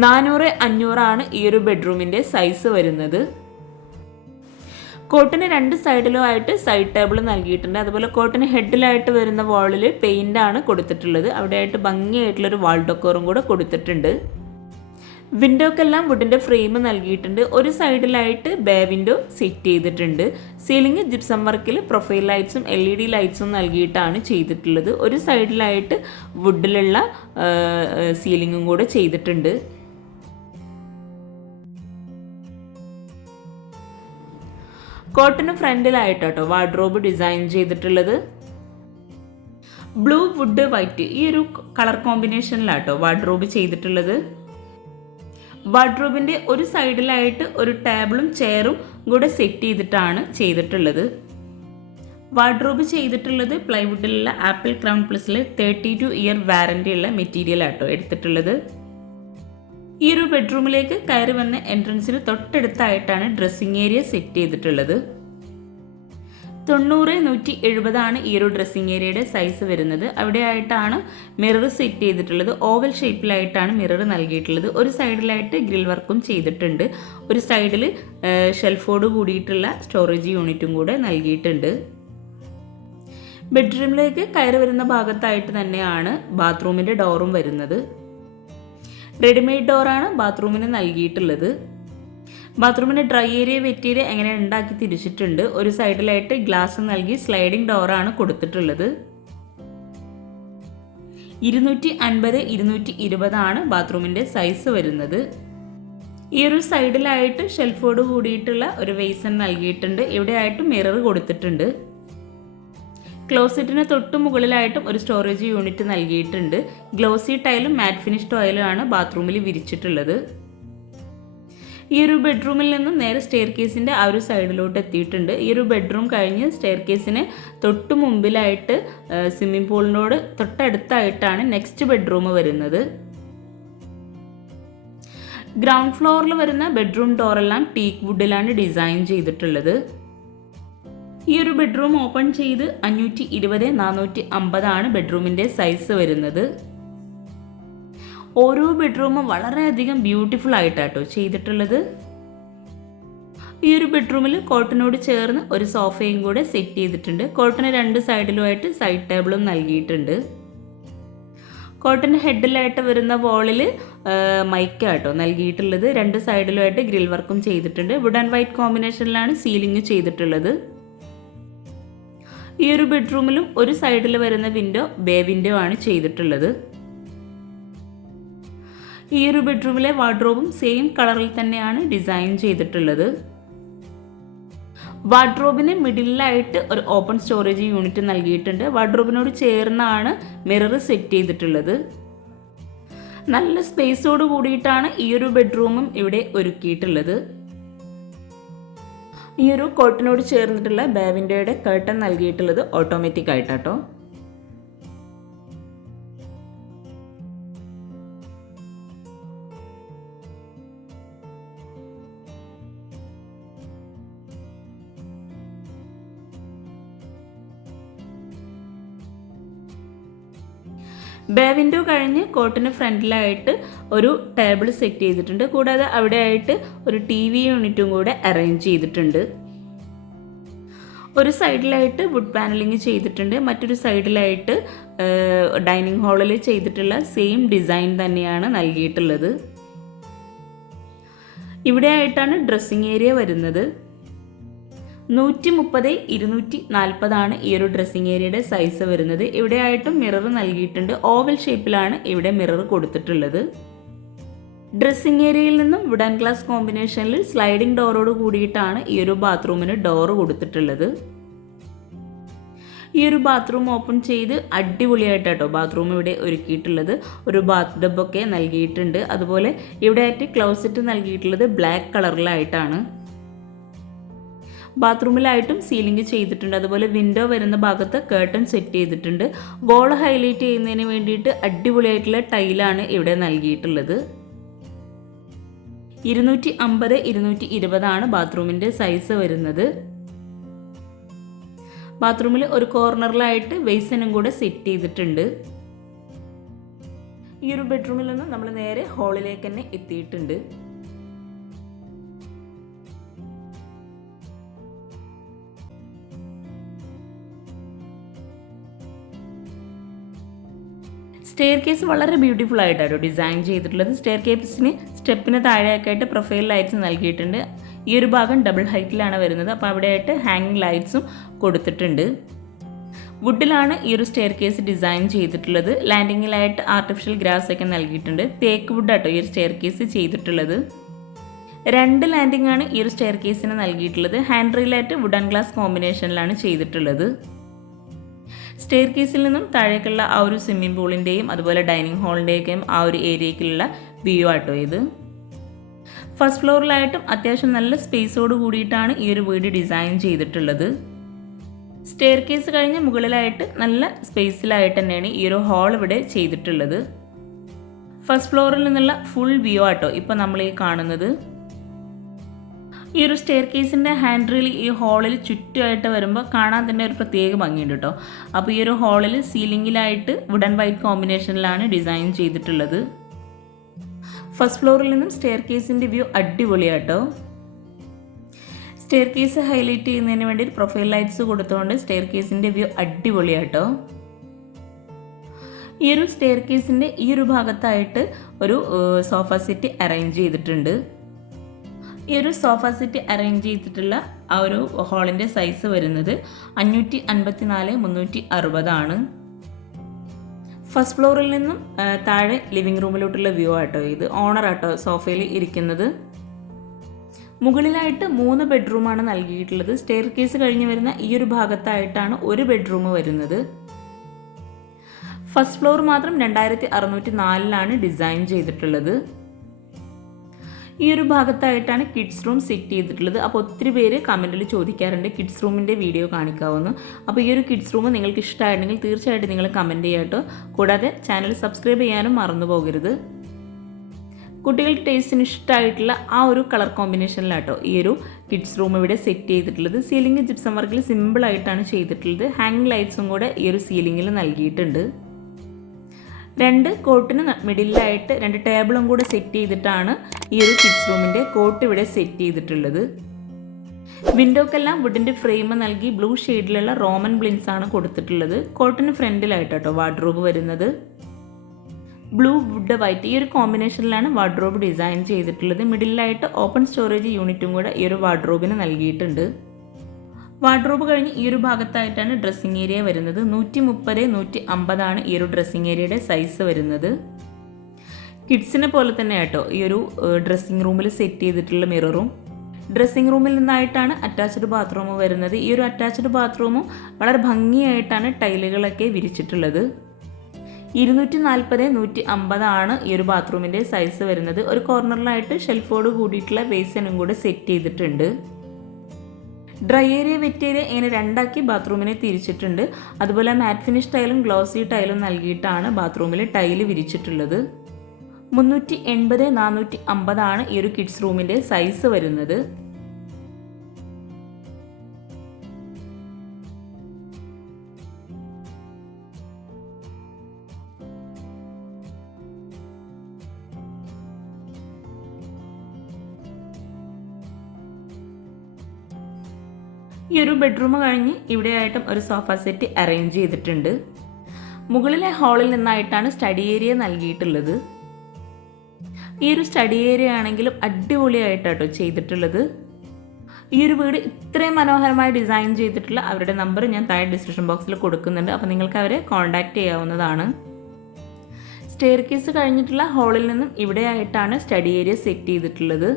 400-500 ഈ ഒരു ബെഡ്റൂമിൻ്റെ സൈസ് വരുന്നത്. കോട്ടിന് 2 സൈഡിലും ആയിട്ട് സൈഡ് ടേബിൾ നൽകിയിട്ടുണ്ട്. അതുപോലെ കോട്ടിന് ഹെഡിലായിട്ട് വരുന്ന വാളിൽ പെയിൻ്റാണ് കൊടുത്തിട്ടുള്ളത്. അവിടെയായിട്ട് ഭംഗിയായിട്ടുള്ളൊരു വാൾ ഡെക്കോറും കൂടെ കൊടുത്തിട്ടുണ്ട്. വിൻഡോക്കെല്ലാം വുഡിൻ്റെ ഫ്രെയിം നൽകിയിട്ടുണ്ട്. ഒരു സൈഡിലായിട്ട് ബേ വിൻഡോ സെറ്റ് ചെയ്തിട്ടുണ്ട്. സീലിംഗ് ജിപ്സം വർക്കിൽ പ്രൊഫൈൽ ലൈറ്റ്സും LED ലൈറ്റ്സും നൽകിയിട്ടാണ് ചെയ്തിട്ടുള്ളത്. ഒരു സൈഡിലായിട്ട് വുഡിലുള്ള സീലിങ്ങും കൂടെ ചെയ്തിട്ടുണ്ട്. കോട്ടിന് ഫ്രണ്ടിലായിട്ടോ വാർഡ്രോബ് ഡിസൈൻ ചെയ്തിട്ടുള്ളത്. ബ്ലൂ വുഡ് വൈറ്റ് ഈ ഒരു കളർ കോമ്പിനേഷനിലാട്ടോ വാർഡ്രോബ് ചെയ്തിട്ടുള്ളത്. വാർഡ്രോബിൻ്റെ ഒരു സൈഡിലായിട്ട് ഒരു ടേബിളും ചെയറും കൂടെ സെറ്റ് ചെയ്തിട്ടാണ് ചെയ്തിട്ടുള്ളത്. വാർഡ്രോബ് ചെയ്തിട്ടുള്ളത് പ്ലൈവുഡിലുള്ള ആപ്പിൾ ക്രൗൺ പ്ലസിൽ 32 ഇയർ വാറൻറ്റി ഉള്ള മെറ്റീരിയൽ ആട്ടോ എടുത്തിട്ടുള്ളത്. ഈ ഒരു ബെഡ്റൂമിലേക്ക് കയറി വന്ന എൻട്രൻസിന് തൊട്ടടുത്തായിട്ടാണ് ഡ്രസ്സിംഗ് ഏരിയ സെറ്റ് ചെയ്തിട്ടുള്ളത്. 90-170 ഈ ഒരു ഡ്രസ്സിംഗ് ഏരിയയുടെ സൈസ് വരുന്നത്. അവിടെയായിട്ടാണ് മിറർ സെറ്റ് ചെയ്തിട്ടുള്ളത്. ഓവൽ ഷേപ്പിലായിട്ടാണ് മിറർ നൽകിയിട്ടുള്ളത്. ഒരു സൈഡിലായിട്ട് ഗ്രിൽ വർക്കും ചെയ്തിട്ടുണ്ട്. ഒരു സൈഡിൽ ഷെൽഫോട് കൂടിയിട്ടുള്ള സ്റ്റോറേജ് യൂണിറ്റും കൂടെ നൽകിയിട്ടുണ്ട്. ബെഡ്റൂമിലേക്ക് കയറി വരുന്ന ഭാഗത്തായിട്ട് തന്നെയാണ് ബാത്റൂമിൻ്റെ ഡോറും വരുന്നത്. റെഡിമെയ്ഡ് ഡോറാണ് ബാത്റൂമിന് നൽകിയിട്ടുള്ളത്. ബാത്റൂമിൻ്റെ ഡ്രൈ ഏരിയ വെറ്റ് ഏരിയ എങ്ങനെ ഉണ്ടാക്കി തിരിച്ചിട്ടുണ്ട്. ഒരു സൈഡിലായിട്ട് ഗ്ലാസ് നൽകി സ്ലൈഡിംഗ് ഡോറാണ് കൊടുത്തിട്ടുള്ളത്. 250-220 ബാത്റൂമിൻ്റെ സൈസ് വരുന്നത്. ഈ ഒരു സൈഡിലായിട്ട് ഷെൽഫോട് കൂടിയിട്ടുള്ള ഒരു വെയ്സൺ നൽകിയിട്ടുണ്ട്. ഇവിടെയായിട്ട് മിറർ കൊടുത്തിട്ടുണ്ട്. ക്ലോസറ്റിന് തൊട്ട് മുകളിലായിട്ടും ഒരു സ്റ്റോറേജ് യൂണിറ്റ് നൽകിയിട്ടുണ്ട്. ഗ്ലോസി ടൈലും മാറ്റ് ഫിനിഷ് ടോയിലും ആണ് ബാത്റൂമിൽ വിരിച്ചിട്ടുള്ളത്. ഈ ഒരു ബെഡ്റൂമിൽ നിന്നും നേരെ സ്റ്റെയർ കേസിൻ്റെ ആ ഒരു സൈഡിലോട്ട് എത്തിയിട്ടുണ്ട്. ഈ ഒരു ബെഡ്റൂം കഴിഞ്ഞ് സ്റ്റെയർ കേസിന് തൊട്ട് മുമ്പിലായിട്ട് സ്വിമ്മിംഗ് പൂളിനോട് തൊട്ടടുത്തായിട്ടാണ് നെക്സ്റ്റ് ബെഡ്റൂം വരുന്നത്. ഗ്രൗണ്ട് ഫ്ലോറിൽ വരുന്ന ബെഡ്റൂം ഡോറെല്ലാം ടീക്ക് വുഡിലാണ് ഡിസൈൻ ചെയ്തിട്ടുള്ളത്. ഈ ഒരു ബെഡ്റൂം ഓപ്പൺ ചെയ്ത് 520-450 ബെഡ്റൂമിൻ്റെ സൈസ് വരുന്നത്. ഓരോ ബെഡ്റൂമും വളരെയധികം ബ്യൂട്ടിഫുൾ ആയിട്ടാട്ടോ ചെയ്തിട്ടുള്ളത്. ഈ ഒരു ബെഡ്റൂമിൽ കോട്ടിനോട് ചേർന്ന് ഒരു സോഫയും കൂടെ സെറ്റ് ചെയ്തിട്ടുണ്ട്. കോട്ടിന് 2 സൈഡിലുമായിട്ട് സൈഡ് ടേബിളും നൽകിയിട്ടുണ്ട്. കോട്ടിന് ഹെഡിലായിട്ട് വരുന്ന വോളിൽ മൈക്കാട്ടോ നൽകിയിട്ടുള്ളത്. 2 സൈഡിലുമായിട്ട് ഗ്രിൽ വർക്കും ചെയ്തിട്ടുണ്ട്. വുഡ് ആൻഡ് വൈറ്റ് കോമ്പിനേഷനിലാണ് സീലിംഗ് ചെയ്തിട്ടുള്ളത്. ഈ ഒരു ബെഡ്റൂമിലും ഒരു സൈഡിൽ വരുന്ന വിൻഡോ ബേ വിൻഡോ ആണ് ചെയ്തിട്ടുള്ളത്. ഈ ഒരു ബെഡ്റൂമിലെ വാർഡ്രോബും സെയിം കളറിൽ തന്നെയാണ് ഡിസൈൻ ചെയ്തിട്ടുള്ളത്. വാർഡ്രോബിന് മിഡിലായിട്ട് ഒരു ഓപ്പൺ സ്റ്റോറേജ് യൂണിറ്റ് നൽകിയിട്ടുണ്ട്. വാർഡ്രോബിനോട് ചേർന്നാണ് മിറർ സെറ്റ് ചെയ്തിട്ടുള്ളത്. നല്ല സ്പേസോട് കൂടിയിട്ടാണ് ഈ ഒരു ബെഡ്റൂമും ഇവിടെ ഒരുക്കിയിട്ടുള്ളത്. ഈ ഒരു കോട്ടിനോട് ചേർന്നിട്ടുള്ള ബേ വിൻഡോയുടെ കർട്ടൻ നൽകിയിട്ടുള്ളത് ഓട്ടോമാറ്റിക് ആയിട്ടാട്ടോ. ബേ വിൻഡോ കഴിഞ്ഞ് കോട്ടിന് ഫ്രണ്ടിലായിട്ട് ഒരു ടേബിൾ സെറ്റ് ചെയ്തിട്ടുണ്ട്. കൂടാതെ അവിടെ ആയിട്ട് ഒരു TV യൂണിറ്റും കൂടെ അറേഞ്ച് ചെയ്തിട്ടുണ്ട്. ഒരു സൈഡിലായിട്ട് വുഡ് പാനലിങ് ചെയ്തിട്ടുണ്ട്, മറ്റൊരു സൈഡിലായിട്ട് ഡൈനിങ് ഹാളിൽ ചെയ്തിട്ടുള്ള സെയിം ഡിസൈൻ തന്നെയാണ് നൽകിയിട്ടുള്ളത്. ഇവിടെ ആയിട്ടാണ് ഡ്രസ്സിങ് ഏരിയ വരുന്നത്. 130x240 ഈ ഒരു ഡ്രസ്സിങ് ഏരിയയുടെ സൈസ് വരുന്നത്. ഇവിടെ ആയിട്ടും മിറർ നൽകിയിട്ടുണ്ട്. ഓവൽ ഷേപ്പിലാണ് ഇവിടെ മിറർ കൊടുത്തിട്ടുള്ളത്. ഡ്രസ്സിങ് ഏരിയയിൽ നിന്നും വുഡൻ ഗ്ലാസ് കോമ്പിനേഷനിൽ സ്ലൈഡിംഗ് ഡോറോട് കൂടിയിട്ടാണ് ഈ ഒരു ബാത്റൂമിന് ഡോറ് കൊടുത്തിട്ടുള്ളത്. ഈ ഒരു ബാത്റൂം ഓപ്പൺ ചെയ്ത് അടിപൊളിയായിട്ടോ ബാത്റൂം ഇവിടെ ഒരുക്കിയിട്ടുള്ളത്. ഒരു ബാത്ത് ടബൊക്കെ നൽകിയിട്ടുണ്ട്. അതുപോലെ ഇവിടെ ആയിട്ട് ക്ലോസറ്റ് നൽകിയിട്ടുള്ളത് ബ്ലാക്ക് കളറിലായിട്ടാണ്. ബാത്റൂമിലായിട്ടും സീലിംഗ് ചെയ്തിട്ടുണ്ട്. അതുപോലെ വിൻഡോ വരുന്ന ഭാഗത്ത് കേർട്ടൺ സെറ്റ് ചെയ്തിട്ടുണ്ട്. വോൾ ഹൈലൈറ്റ് ചെയ്യുന്നതിന് വേണ്ടിയിട്ട് അടിപൊളിയായിട്ടുള്ള ടൈലാണ് ഇവിടെ നൽകിയിട്ടുള്ളത്. 250x220 ബാത്റൂമിൻ്റെ സൈസ് വരുന്നത്. ബാത്റൂമിൽ ഒരു കോർണറിലായിട്ട് ബേസിനും കൂടെ സെറ്റ് ചെയ്തിട്ടുണ്ട്. ഈ ഒരു ബെഡ്റൂമിൽ നിന്ന് നമ്മൾ നേരെ ഹാളിലേക്ക് തന്നെ എത്തിയിട്ടുണ്ട്. സ്റ്റെയർ കേസ് വളരെ ബ്യൂട്ടിഫുൾ ആയിട്ടാണ് ഡിസൈൻ ചെയ്തിട്ടുള്ളത്. സ്റ്റെയർ കേസിന് സ്റ്റെപ്പിന് താഴെയൊക്കെയായിട്ട് പ്രൊഫൈൽ ലൈറ്റ്സ് നൽകിയിട്ടുണ്ട്. ഈ ഒരു ഭാഗം ഡബിൾ ഹൈറ്റിലാണ് വരുന്നത്. അപ്പോൾ അവിടെയായിട്ട് ഹാങ്ങിങ് ലൈറ്റ്സും കൊടുത്തിട്ടുണ്ട്. വുഡിലാണ് ഈ ഒരു സ്റ്റെയർ കേസ് ഡിസൈൻ ചെയ്തിട്ടുള്ളത്. ലാൻഡിങ്ങിലായിട്ട് ആർട്ടിഫിഷ്യൽ ഗ്രാസ് ഒക്കെ നൽകിയിട്ടുണ്ട്. തേക്ക് വുഡാട്ടോ ഈ ഒരു സ്റ്റെയർ കേസ് ചെയ്തിട്ടുള്ളത്. 2 ലാൻഡിംഗ് ആണ് ഈ ഒരു സ്റ്റെയർ കേസിന് നൽകിയിട്ടുള്ളത്. ഹാൻഡ് റെയിലായിട്ട് വുഡൻ ഗ്ലാസ് കോമ്പിനേഷനിലാണ് ചെയ്തിട്ടുള്ളത്. സ്റ്റെയർ കേസിൽ നിന്നും താഴേക്കുള്ള ആ ഒരു സ്വിമ്മിംഗ് പൂളിൻ്റെയും അതുപോലെ ഡൈനിങ് ഹാളിൻ്റെയൊക്കെയും ആ ഒരു ഏരിയയ്ക്കുള്ള വ്യൂ ആട്ടോ ഇത്. ഫസ്റ്റ് ഫ്ലോറിലായിട്ടും അത്യാവശ്യം നല്ല സ്പേസോട് കൂടിയിട്ടാണ് ഈ ഒരു വീട് ഡിസൈൻ ചെയ്തിട്ടുള്ളത്. സ്റ്റെയർ കേസ് കഴിഞ്ഞ് മുകളിലായിട്ട് നല്ല സ്പേസിലായിട്ട് തന്നെയാണ് ഈ ഒരു ഹാൾ ഇവിടെ ചെയ്തിട്ടുള്ളത്. ഫസ്റ്റ് ഫ്ലോറിൽ നിന്നുള്ള ഫുൾ വ്യൂ ആട്ടോ ഇപ്പോൾ നമ്മൾ ഈ കാണുന്നത്. ഈ ഒരു സ്റ്റെയർ കേസിൻ്റെ ഹാൻഡ് റെയിൽ ഈ ഹാളിൽ ചുറ്റുമായിട്ട് വരുമ്പോൾ കാണാൻ തന്നെ ഒരു പ്രത്യേക ഭംഗിയുണ്ട് കേട്ടോ. അപ്പോൾ ഈ ഒരു ഹാളിൽ സീലിങ്ങിലായിട്ട് വുഡൻ വൈറ്റ് കോമ്പിനേഷനിലാണ് ഡിസൈൻ ചെയ്തിട്ടുള്ളത്. ഫസ്റ്റ് ഫ്ലോറിൽ നിന്നും സ്റ്റെയർ കേസിൻ്റെ വ്യൂ അടിപൊളിയാട്ടോ. സ്റ്റെയർ കേസ് ഹൈലൈറ്റ് ചെയ്യുന്നതിന് വേണ്ടി പ്രൊഫൈൽ ലൈറ്റ്സ് കൊടുത്തുകൊണ്ട് സ്റ്റെയർ കേസിൻ്റെ വ്യൂ അടിപൊളിയാട്ടോ. ഈ ഒരു സ്റ്റെയർ കേസിൻ്റെ ഈ ഒരു ഭാഗത്തായിട്ട് ഒരു സോഫ സെറ്റ് അറേഞ്ച് ചെയ്തിട്ടുണ്ട്. ഈ ഒരു സോഫ സെറ്റ് അറേഞ്ച് ചെയ്തിട്ടുള്ള ആ ഒരു ഹാളിൻ്റെ സൈസ് വരുന്നത് 554x360 ആണ്. ഫസ്റ്റ് ഫ്ലോറിൽ നിന്നും താഴെ ലിവിംഗ് റൂമിലോട്ടുള്ള വ്യൂ ആട്ടോ ഇത്. ഓണർ ആട്ടോ സോഫയിൽ ഇരിക്കുന്നത്. മുകളിലായിട്ട് 3 ബെഡ്റൂമാണ് നൽകിയിട്ടുള്ളത്. സ്റ്റെയർ കേസ് കഴിഞ്ഞ് വരുന്ന ഈ ഒരു ഭാഗത്തായിട്ടാണ് ഒരു ബെഡ്റൂം വരുന്നത്. ഫസ്റ്റ് ഫ്ലോർ മാത്രം 2604 ഡിസൈൻ ചെയ്തിട്ടുള്ളത്. ഈ ഒരു ഭാഗത്തായിട്ടാണ് കിഡ്സ് റൂം സെറ്റ് ചെയ്തിട്ടുള്ളത്. അപ്പോൾ ഒത്തിരി പേര് കമൻറ്റിൽ ചോദിക്കാറുണ്ട് കിഡ്സ് റൂമിൻ്റെ വീഡിയോ കാണിക്കാവുന്നു. അപ്പോൾ ഈ ഒരു കിഡ്സ് റൂം നിങ്ങൾക്ക് ഇഷ്ടമായിട്ടുണ്ടെങ്കിൽ തീർച്ചയായിട്ടും നിങ്ങൾ കമൻറ്റ് ചെയ്യാട്ടോ. കൂടാതെ ചാനൽ സബ്സ്ക്രൈബ് ചെയ്യാനും മറന്നു പോകരുത്. കുട്ടികളുടെ ടേസ്റ്റിന് ഇഷ്ടമായിട്ടുള്ള ആ ഒരു കളർ കോമ്പിനേഷനിലാട്ടോ ഈ ഒരു കിഡ്സ് റൂം ഇവിടെ സെറ്റ് ചെയ്തിട്ടുള്ളത്. സീലിംഗ് ജിപ്സം വർക്കിൽ സിമ്പിളായിട്ടാണ് ചെയ്തിട്ടുള്ളത്. ഹാങ്ങിങ് ലൈറ്റ്സും കൂടെ ഈ ഒരു സീലിംഗിൽ നൽകിയിട്ടുണ്ട്. 2 കോട്ടിന് മിഡിലായിട്ട് 2 ടേബിളും കൂടെ സെറ്റ് ചെയ്തിട്ടാണ് ഈ ഒരു കിഡ്സ് റൂമിൻ്റെ കോട്ട് ഇവിടെ സെറ്റ് ചെയ്തിട്ടുള്ളത്. വിൻഡോക്കെല്ലാം വുഡിൻ്റെ ഫ്രെയിം നൽകി ബ്ലൂ ഷെയ്ഡിലുള്ള റോമൻ ബ്ലിൻസ് ആണ് കൊടുത്തിട്ടുള്ളത്. കോട്ടിന് ഫ്രണ്ടിലായിട്ടോ വാർഡ്രോബ് വരുന്നത്. ബ്ലൂ വുഡ് വൈറ്റ് ഈ ഒരു കോമ്പിനേഷനിലാണ് വാർഡ്രോബ് ഡിസൈൻ ചെയ്തിട്ടുള്ളത്. മിഡിലായിട്ട് ഓപ്പൺ സ്റ്റോറേജ് യൂണിറ്റും കൂടെ ഈ ഒരു വാർഡ്രോബിന് നൽകിയിട്ടുണ്ട്. വാർഡ്രോബ് കഴിഞ്ഞ് ഈ ഒരു ഭാഗത്തായിട്ടാണ് ഡ്രസ്സിങ് ഏരിയ വരുന്നത്. 130x150 ഈ ഒരു ഡ്രസ്സിങ് ഏരിയയുടെ സൈസ് വരുന്നത്. കിഡ്സിനെ പോലെ തന്നെ ആട്ടോ ഈ ഒരു ഡ്രസ്സിങ് റൂമിൽ സെറ്റ് ചെയ്തിട്ടുള്ള മിററും. ഡ്രസ്സിങ് റൂമിൽ നിന്നായിട്ടാണ് അറ്റാച്ച്ഡ് ബാത്റൂം വരുന്നത്. ഈ ഒരു അറ്റാച്ച്ഡ് ബാത്റൂമും വളരെ ഭംഗിയായിട്ടാണ് ടൈലുകളൊക്കെ വിരിച്ചിട്ടുള്ളത്. 240x150 ഈ ഒരു ബാത്റൂമിൻ്റെ സൈസ് വരുന്നത്. ഒരു കോർണറിലായിട്ട് ഷെൽഫോട് കൂടിയിട്ടുള്ള ബേസിനും കൂടെ സെറ്റ് ചെയ്തിട്ടുണ്ട്. ഡ്രൈ ഏരിയ വെറ്റ് ഏരിയ ഇങ്ങനെ 2 ആക്കി ബാത്റൂമിനെ തിരിച്ചിട്ടുണ്ട്. അതുപോലെ മാറ്റ് ഫിനിഷ് ടൈലും ഗ്ലോസി ടൈലും നൽകിയിട്ടാണ് ബാത്റൂമിൽ ടൈല് വിരിച്ചിട്ടുള്ളത്. 380x450 ഈ ഒരു കിഡ്സ് റൂമിൻ്റെ സൈസ് വരുന്നത്. ഈ ഒരു ബെഡ്റൂം കഴിഞ്ഞ് ഇവിടെയായിട്ടും ഒരു സോഫ സെറ്റ് അറേഞ്ച് ചെയ്തിട്ടുണ്ട്. മുകളിലെ ഹാളിൽ നിന്നായിട്ടാണ് സ്റ്റഡി ഏരിയ നൽകിയിട്ടുള്ളത്. ഈ ഒരു സ്റ്റഡി ഏരിയ ആണെങ്കിലും അടിപൊളിയായിട്ടാട്ടോ ചെയ്തിട്ടുള്ളത്. ഈ ഒരു വീട് ഇത്രയും മനോഹരമായി ഡിസൈൻ ചെയ്തിട്ടുള്ള അവരുടെ നമ്പർ ഞാൻ താഴെ ഡിസ്ക്രിപ്ഷൻ ബോക്സിൽ കൊടുക്കുന്നുണ്ട്. അപ്പോൾ നിങ്ങൾക്ക് അവരെ കോൺടാക്റ്റ് ചെയ്യാവുന്നതാണ്. സ്റ്റെയർ കേസ് കഴിഞ്ഞിട്ടുള്ള ഹാളിൽ നിന്നും ഇവിടെയായിട്ടാണ് സ്റ്റഡി ഏരിയ സെറ്റ് ചെയ്തിട്ടുള്ളത്.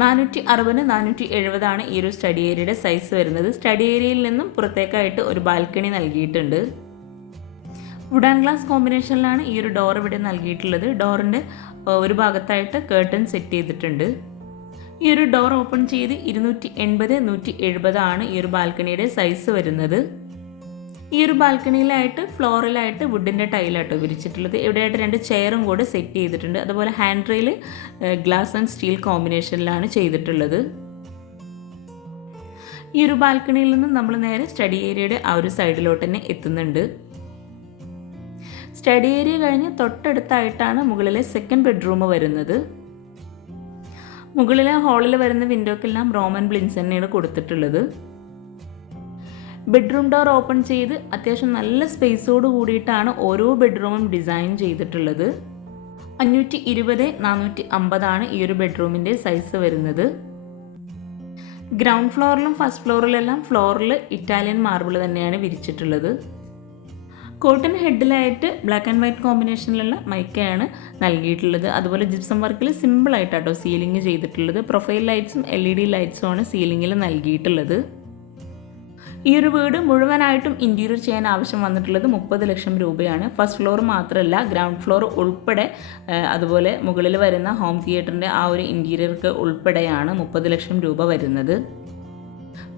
460 470 ഈ ഒരു സ്റ്റഡി ഏരിയയുടെ സൈസ് വരുന്നത്. സ്റ്റഡി ഏരിയയിൽ നിന്നും പുറത്തേക്കായിട്ട് ഒരു ബാൽക്കണി നൽകിയിട്ടുണ്ട്. വുഡ് ആൻഡ് ഗ്ലാസ് കോമ്പിനേഷനിലാണ് ഈ ഒരു ഡോർ ഇവിടെ നൽകിയിട്ടുള്ളത്. ഡോറിൻ്റെ ഒരു ഭാഗത്തായിട്ട് കേർട്ടൻ സെറ്റ് ചെയ്തിട്ടുണ്ട്. ഈ ഒരു ഡോർ ഓപ്പൺ ചെയ്ത് 280 170 ഈ ഒരു ബാൽക്കണിയുടെ സൈസ് വരുന്നത്. ഈ ഒരു ബാൽക്കണിയിലായിട്ട് ഫ്ലോറിലായിട്ട് വുഡിൻ്റെ ടൈലാട്ടോ വിരിച്ചിട്ടുള്ളത്. ഇവിടെയായിട്ട് 2 ചെയറും കൂടെ സെറ്റ് ചെയ്തിട്ടുണ്ട്. അതുപോലെ hand rail glass and steel കോമ്പിനേഷനിലാണ് ചെയ്തിട്ടുള്ളത്. ഈ ഒരു ബാൽക്കണിയിൽ നിന്ന് നമ്മൾ നേരെ സ്റ്റഡി ഏരിയയുടെ ആ ഒരു സൈഡിലോട്ട് തന്നെ എത്തുന്നുണ്ട്. സ്റ്റഡി ഏരിയ കഴിഞ്ഞ് തൊട്ടടുത്തായിട്ടാണ് മുകളിലെ സെക്കൻഡ് ബെഡ്റൂം വരുന്നത്. മുകളിലെ ഹാളിൽ വരുന്ന വിൻഡോക്കെല്ലാം റോമൻ ബ്ലിൻസ് തന്നെയാണ് കൊടുത്തിട്ടുള്ളത്. ബെഡ്റൂം ഡോർ ഓപ്പൺ ചെയ്ത് അത്യാവശ്യം നല്ല സ്പേസോട് കൂടിയിട്ടാണ് ഓരോ ബെഡ്റൂമും ഡിസൈൻ ചെയ്തിട്ടുള്ളത്. 520 450 ഈ ഒരു ബെഡ്റൂമിൻ്റെ സൈസ് വരുന്നത്. ഗ്രൗണ്ട് ഫ്ലോറിലും ഫസ്റ്റ് ഫ്ലോറിലെല്ലാം ഫ്ലോറിൽ ഇറ്റാലിയൻ മാർബിൾ തന്നെയാണ് വിരിച്ചിട്ടുള്ളത്. കോട്ടൺ ഹെഡിലായിട്ട് ബ്ലാക്ക് ആൻഡ് വൈറ്റ് കോമ്പിനേഷനിലുള്ള മൈക്കയാണ് നൽകിയിട്ടുള്ളത്. അതുപോലെ ജിപ്സം വർക്കിൽ സിമ്പിളായിട്ടാട്ടോ സീലിംഗ് ചെയ്തിട്ടുള്ളത്. പ്രൊഫൈൽ ലൈറ്റ്സും LED ലൈറ്റ്സുമാണ് സീലിംഗിൽ നൽകിയിട്ടുള്ളത്. ഈ ഒരു വീട് മുഴുവനായിട്ടും ഇൻറ്റീരിയർ ചെയ്യാൻ ആവശ്യം വന്നിട്ടുള്ളത് 30 ലക്ഷം രൂപയാണ്. ഫസ്റ്റ് ഫ്ലോർ മാത്രമല്ല, ഗ്രൗണ്ട് ഫ്ലോർ ഉൾപ്പെടെ, അതുപോലെ മുകളിൽ വരുന്ന ഹോം തിയേറ്ററിൻ്റെ ആ ഒരു ഇൻറ്റീരിയർക്ക് ഉൾപ്പെടെയാണ് 30 ലക്ഷം രൂപ വരുന്നത്.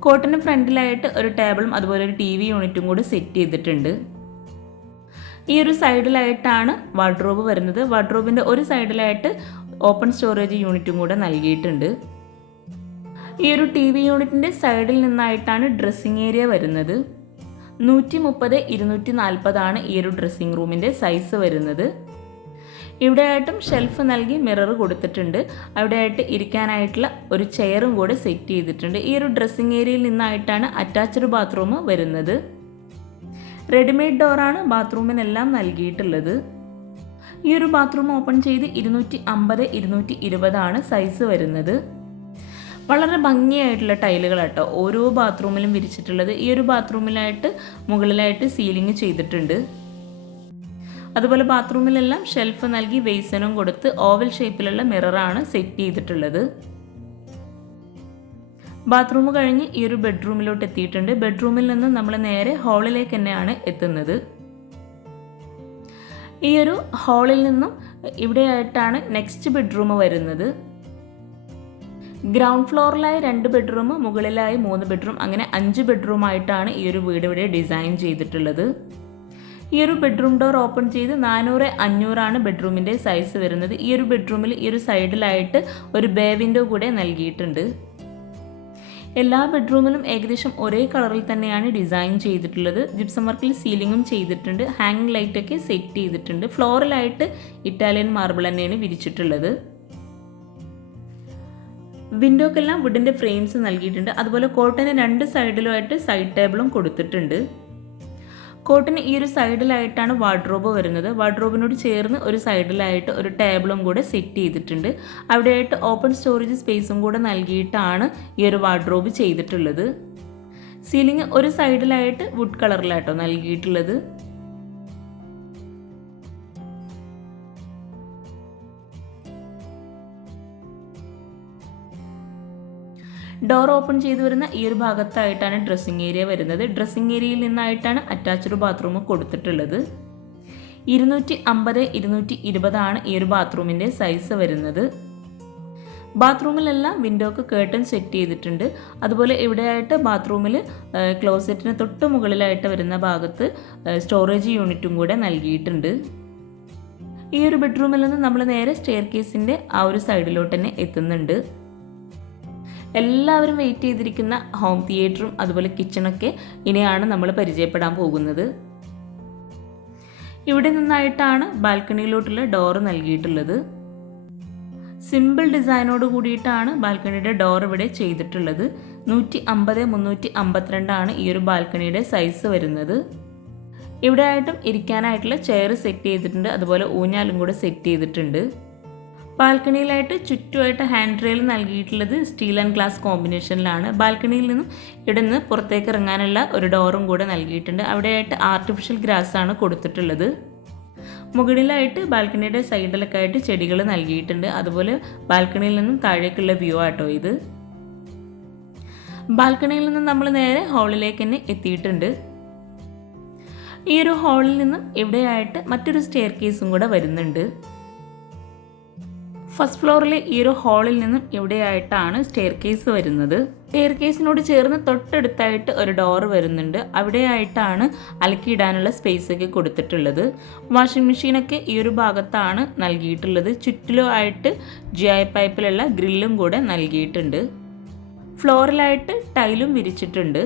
കോട്ടന് ഫ്രണ്ടിലായിട്ട് ഒരു ടേബിളും അതുപോലെ ഒരു TV യൂണിറ്റും കൂടി സെറ്റ് ചെയ്തിട്ടുണ്ട്. ഈ ഒരു സൈഡിലായിട്ടാണ് വാർഡ്രോബ് വരുന്നത്. വാർഡ്രോബിൻ്റെ ഒരു സൈഡിലായിട്ട് ഓപ്പൺ സ്റ്റോറേജ് യൂണിറ്റും കൂടെ നൽകിയിട്ടുണ്ട്. ഈ ഒരു TV യൂണിറ്റിൻ്റെ സൈഡിൽ നിന്നായിട്ടാണ് ഡ്രസ്സിംഗ് ഏരിയ വരുന്നത്. 130 240 ഈ ഒരു ഡ്രസ്സിംഗ് റൂമിൻ്റെ സൈസ് വരുന്നത്. ഇവിടെയായിട്ടും ഷെൽഫ് നൽകി മിറർ കൊടുത്തിട്ടുണ്ട്. അവിടെയായിട്ട് ഇരിക്കാനായിട്ടുള്ള ഒരു ചെയറും കൂടെ സെറ്റ് ചെയ്തിട്ടുണ്ട്. ഈ ഒരു ഡ്രസ്സിംഗ് ഏരിയയിൽ നിന്നായിട്ടാണ് അറ്റാച്ച്ഡ് ബാത്റൂം വരുന്നത്. റെഡിമെയ്ഡ് ഡോറാണ് ബാത്റൂമിനെല്ലാം നൽകിയിട്ടുള്ളത്. ഈ ഒരു ബാത്റൂം ഓപ്പൺ ചെയ്ത് 250 220 സൈസ് വരുന്നത്. വളരെ ഭംഗിയായിട്ടുള്ള ടൈലുകളാട്ടോ ഓരോ ബാത്റൂമിലും വിരിച്ചിട്ടുള്ളത്. ഈ ഒരു ബാത്റൂമിലായിട്ട് മുകളിലായിട്ട് സീലിംഗ് ചെയ്തിട്ടുണ്ട്. അതുപോലെ ബാത്റൂമിലെല്ലാം ഷെൽഫ് നൽകി ബേസിനും കൊടുത്ത് ഓവൽ ഷേപ്പിലുള്ള മിററാണ് സെറ്റ് ചെയ്തിട്ടുള്ളത്. ബാത്റൂം കഴിഞ്ഞ് ഈ ഒരു ബെഡ്റൂമിലോട്ട് എത്തിയിട്ടുണ്ട്. ബെഡ്റൂമിൽ നിന്ന് നമ്മൾ നേരെ ഹാളിലേക്ക് തന്നെയാണ് എത്തുന്നത്. ഈ ഒരു ഹാളിൽ നിന്നും ഇവിടെയായിട്ടാണ് നെക്സ്റ്റ് ബെഡ്റൂം വരുന്നത്. ഗ്രൗണ്ട് ഫ്ലോറിലായി 2 ബെഡ്റൂം, മുകളിലായി 3 ബെഡ്റൂം, അങ്ങനെ 5 ബെഡ്റൂം ആയിട്ടാണ് ഈ ഒരു വീട് ഇവിടെ ഡിസൈൻ ചെയ്തിട്ടുള്ളത്. ഈ ഒരു ബെഡ്റൂം ഡോർ ഓപ്പൺ ചെയ്ത് 400 500 ബെഡ്റൂമിൻ്റെ സൈസ് വരുന്നത്. ഈ ഒരു ബെഡ്റൂമിൽ ഈ ഒരു സൈഡിലായിട്ട് ഒരു ബേ വിൻഡോ കൂടെ നൽകിയിട്ടുണ്ട്. എല്ലാ ബെഡ്റൂമിലും ഏകദേശം ഒരേ കളറിൽ തന്നെയാണ് ഡിസൈൻ ചെയ്തിട്ടുള്ളത്. ജിപ്സം വർക്കിൽ സീലിംഗും ചെയ്തിട്ടുണ്ട്. ഹാങ്ങിങ് ലൈറ്റൊക്കെ സെറ്റ് ചെയ്തിട്ടുണ്ട്. ഫ്ലോറിലായിട്ട് ഇറ്റാലിയൻ മാർബിൾ തന്നെയാണ് വിരിച്ചിട്ടുള്ളത്. വിൻഡോക്കെല്ലാം വുഡിൻ്റെ ഫ്രെയിംസ് നൽകിയിട്ടുണ്ട്. അതുപോലെ കോട്ടന് 2 സൈഡിലുമായിട്ട് സൈഡ് ടേബിളും കൊടുത്തിട്ടുണ്ട്. കോട്ടിന് ഈ ഒരു സൈഡിലായിട്ടാണ് വാർഡ്രോബ് വരുന്നത്. വാർഡ്രോബിനോട് ചേർന്ന് ഒരു സൈഡിലായിട്ട് ഒരു ടേബിളും കൂടെ സെറ്റ് ചെയ്തിട്ടുണ്ട്. അവിടെയായിട്ട് ഓപ്പൺ സ്റ്റോറേജ് സ്പേസും കൂടെ നൽകിയിട്ടാണ് ഈ ഒരു വാർഡ്രോബ് ചെയ്തിട്ടുള്ളത്. സീലിംഗ് ഒരു സൈഡിലായിട്ട് വുഡ് കളറിലായിട്ടോ നൽകിയിട്ടുള്ളത്. ഡോർ ഓപ്പൺ ചെയ്തു വരുന്ന ഈ ഒരു ഭാഗത്തായിട്ടാണ് ഡ്രസ്സിംഗ് ഏരിയ വരുന്നത്. ഡ്രസ്സിംഗ് ഏരിയയിൽ നിന്നായിട്ടാണ് അറ്റാച്ച്ഡ് ബാത്റൂം കൊടുത്തിട്ടുള്ളത്. 250 220 ഈ ഒരു ബാത്റൂമിൻ്റെ സൈസ് വരുന്നത്. ബാത്റൂമിലെല്ലാം വിൻഡോക്ക് കേർട്ടൻ സെറ്റ് ചെയ്തിട്ടുണ്ട്. അതുപോലെ ഇവിടെയായിട്ട് ബാത്റൂമിൽ ക്ലോസറ്റിന് തൊട്ട് മുകളിലായിട്ട് വരുന്ന ഭാഗത്ത് സ്റ്റോറേജ് യൂണിറ്റും കൂടെ നൽകിയിട്ടുണ്ട്. ഈ ഒരു ബെഡ്റൂമിൽ നിന്ന് നമ്മൾ നേരെ സ്റ്റെയർ കേസിൻ്റെ ആ ഒരു സൈഡിലോട്ട് തന്നെ എത്തുന്നുണ്ട്. എല്ലാവരും വെയിറ്റ് ചെയ്തിരിക്കുന്ന ഹോം തിയേറ്ററും അതുപോലെ കിച്ചണൊക്കെ ഇനിയാണ് നമ്മൾ പരിചയപ്പെടാൻ പോകുന്നത്. ഇവിടെ നിന്നായിട്ടാണ് ബാൽക്കണിയിലോട്ടുള്ള ഡോറ് നൽകിയിട്ടുള്ളത്. സിമ്പിൾ ഡിസൈനോട് കൂടിയിട്ടാണ് ബാൽക്കണിയുടെ ഡോർ ഇവിടെ ചെയ്തിട്ടുള്ളത്. 150-352 ആണ് ഈ ഒരു ബാൽക്കണിയുടെ സൈസ് വരുന്നത്. ഇവിടെ ആയിട്ടും ഇരിക്കാനായിട്ടുള്ള ചെയർ സെറ്റ് ചെയ്തിട്ടുണ്ട്, അതുപോലെ ഊഞ്ഞാലും കൂടെ സെറ്റ് ചെയ്തിട്ടുണ്ട്. ബാൽക്കണിയിലായിട്ട് ചുറ്റുമായിട്ട് ഹാൻഡ് റെയിൽ നൽകിയിട്ടുള്ളത് സ്റ്റീൽ ആൻഡ് ഗ്ലാസ് കോമ്പിനേഷനിലാണ്. ബാൽക്കണിയിൽ നിന്നും ഇടന്ന് പുറത്തേക്ക് ഇറങ്ങാനുള്ള ഒരു ഡോറും കൂടെ നൽകിയിട്ടുണ്ട്. അവിടെയായിട്ട് ആർട്ടിഫിഷ്യൽ ഗ്രാസ് ആണ് കൊടുത്തിട്ടുള്ളത്. മുകളിലായിട്ട് ബാൽക്കണിയുടെ സൈഡിലൊക്കെ ആയിട്ട് ചെടികൾ നൽകിയിട്ടുണ്ട്. അതുപോലെ ബാൽക്കണിയിൽ നിന്നും താഴേക്കുള്ള വ്യൂ ആട്ടോ ഇത്. ബാൽക്കണിയിൽ നിന്നും നമ്മൾ നേരെ ഹാളിലേക്ക് തന്നെ എത്തിയിട്ടുണ്ട്. ഈ ഒരു ഹാളിൽ നിന്നും ഇവിടെയായിട്ട് മറ്റൊരു സ്റ്റെയർ കേസും കൂടെ വരുന്നുണ്ട്. ഫസ്റ്റ് ഫ്ലോറിലെ ഈ ഒരു ഹാളിൽ നിന്നും ഇവിടെയായിട്ടാണ് സ്റ്റെയർ കേസ് വരുന്നത്. സ്റ്റെയർ കേസിനോട് ചേർന്ന് തൊട്ടടുത്തായിട്ട് ഒരു ഡോർ വരുന്നുണ്ട്. അവിടെയായിട്ടാണ് അലക്കിയിടാനുള്ള സ്പേസ് ഒക്കെ കൊടുത്തിട്ടുള്ളത്. വാഷിംഗ് മെഷീനൊക്കെ ഈ ഒരു ഭാഗത്താണ് നൽകിയിട്ടുള്ളത്. ചുറ്റിലും ആയിട്ട് GI പൈപ്പിലുള്ള ഗ്രില്ലും കൂടെ നൽകിയിട്ടുണ്ട്. ഫ്ലോറിലായിട്ട് ടൈലും വിരിച്ചിട്ടുണ്ട്.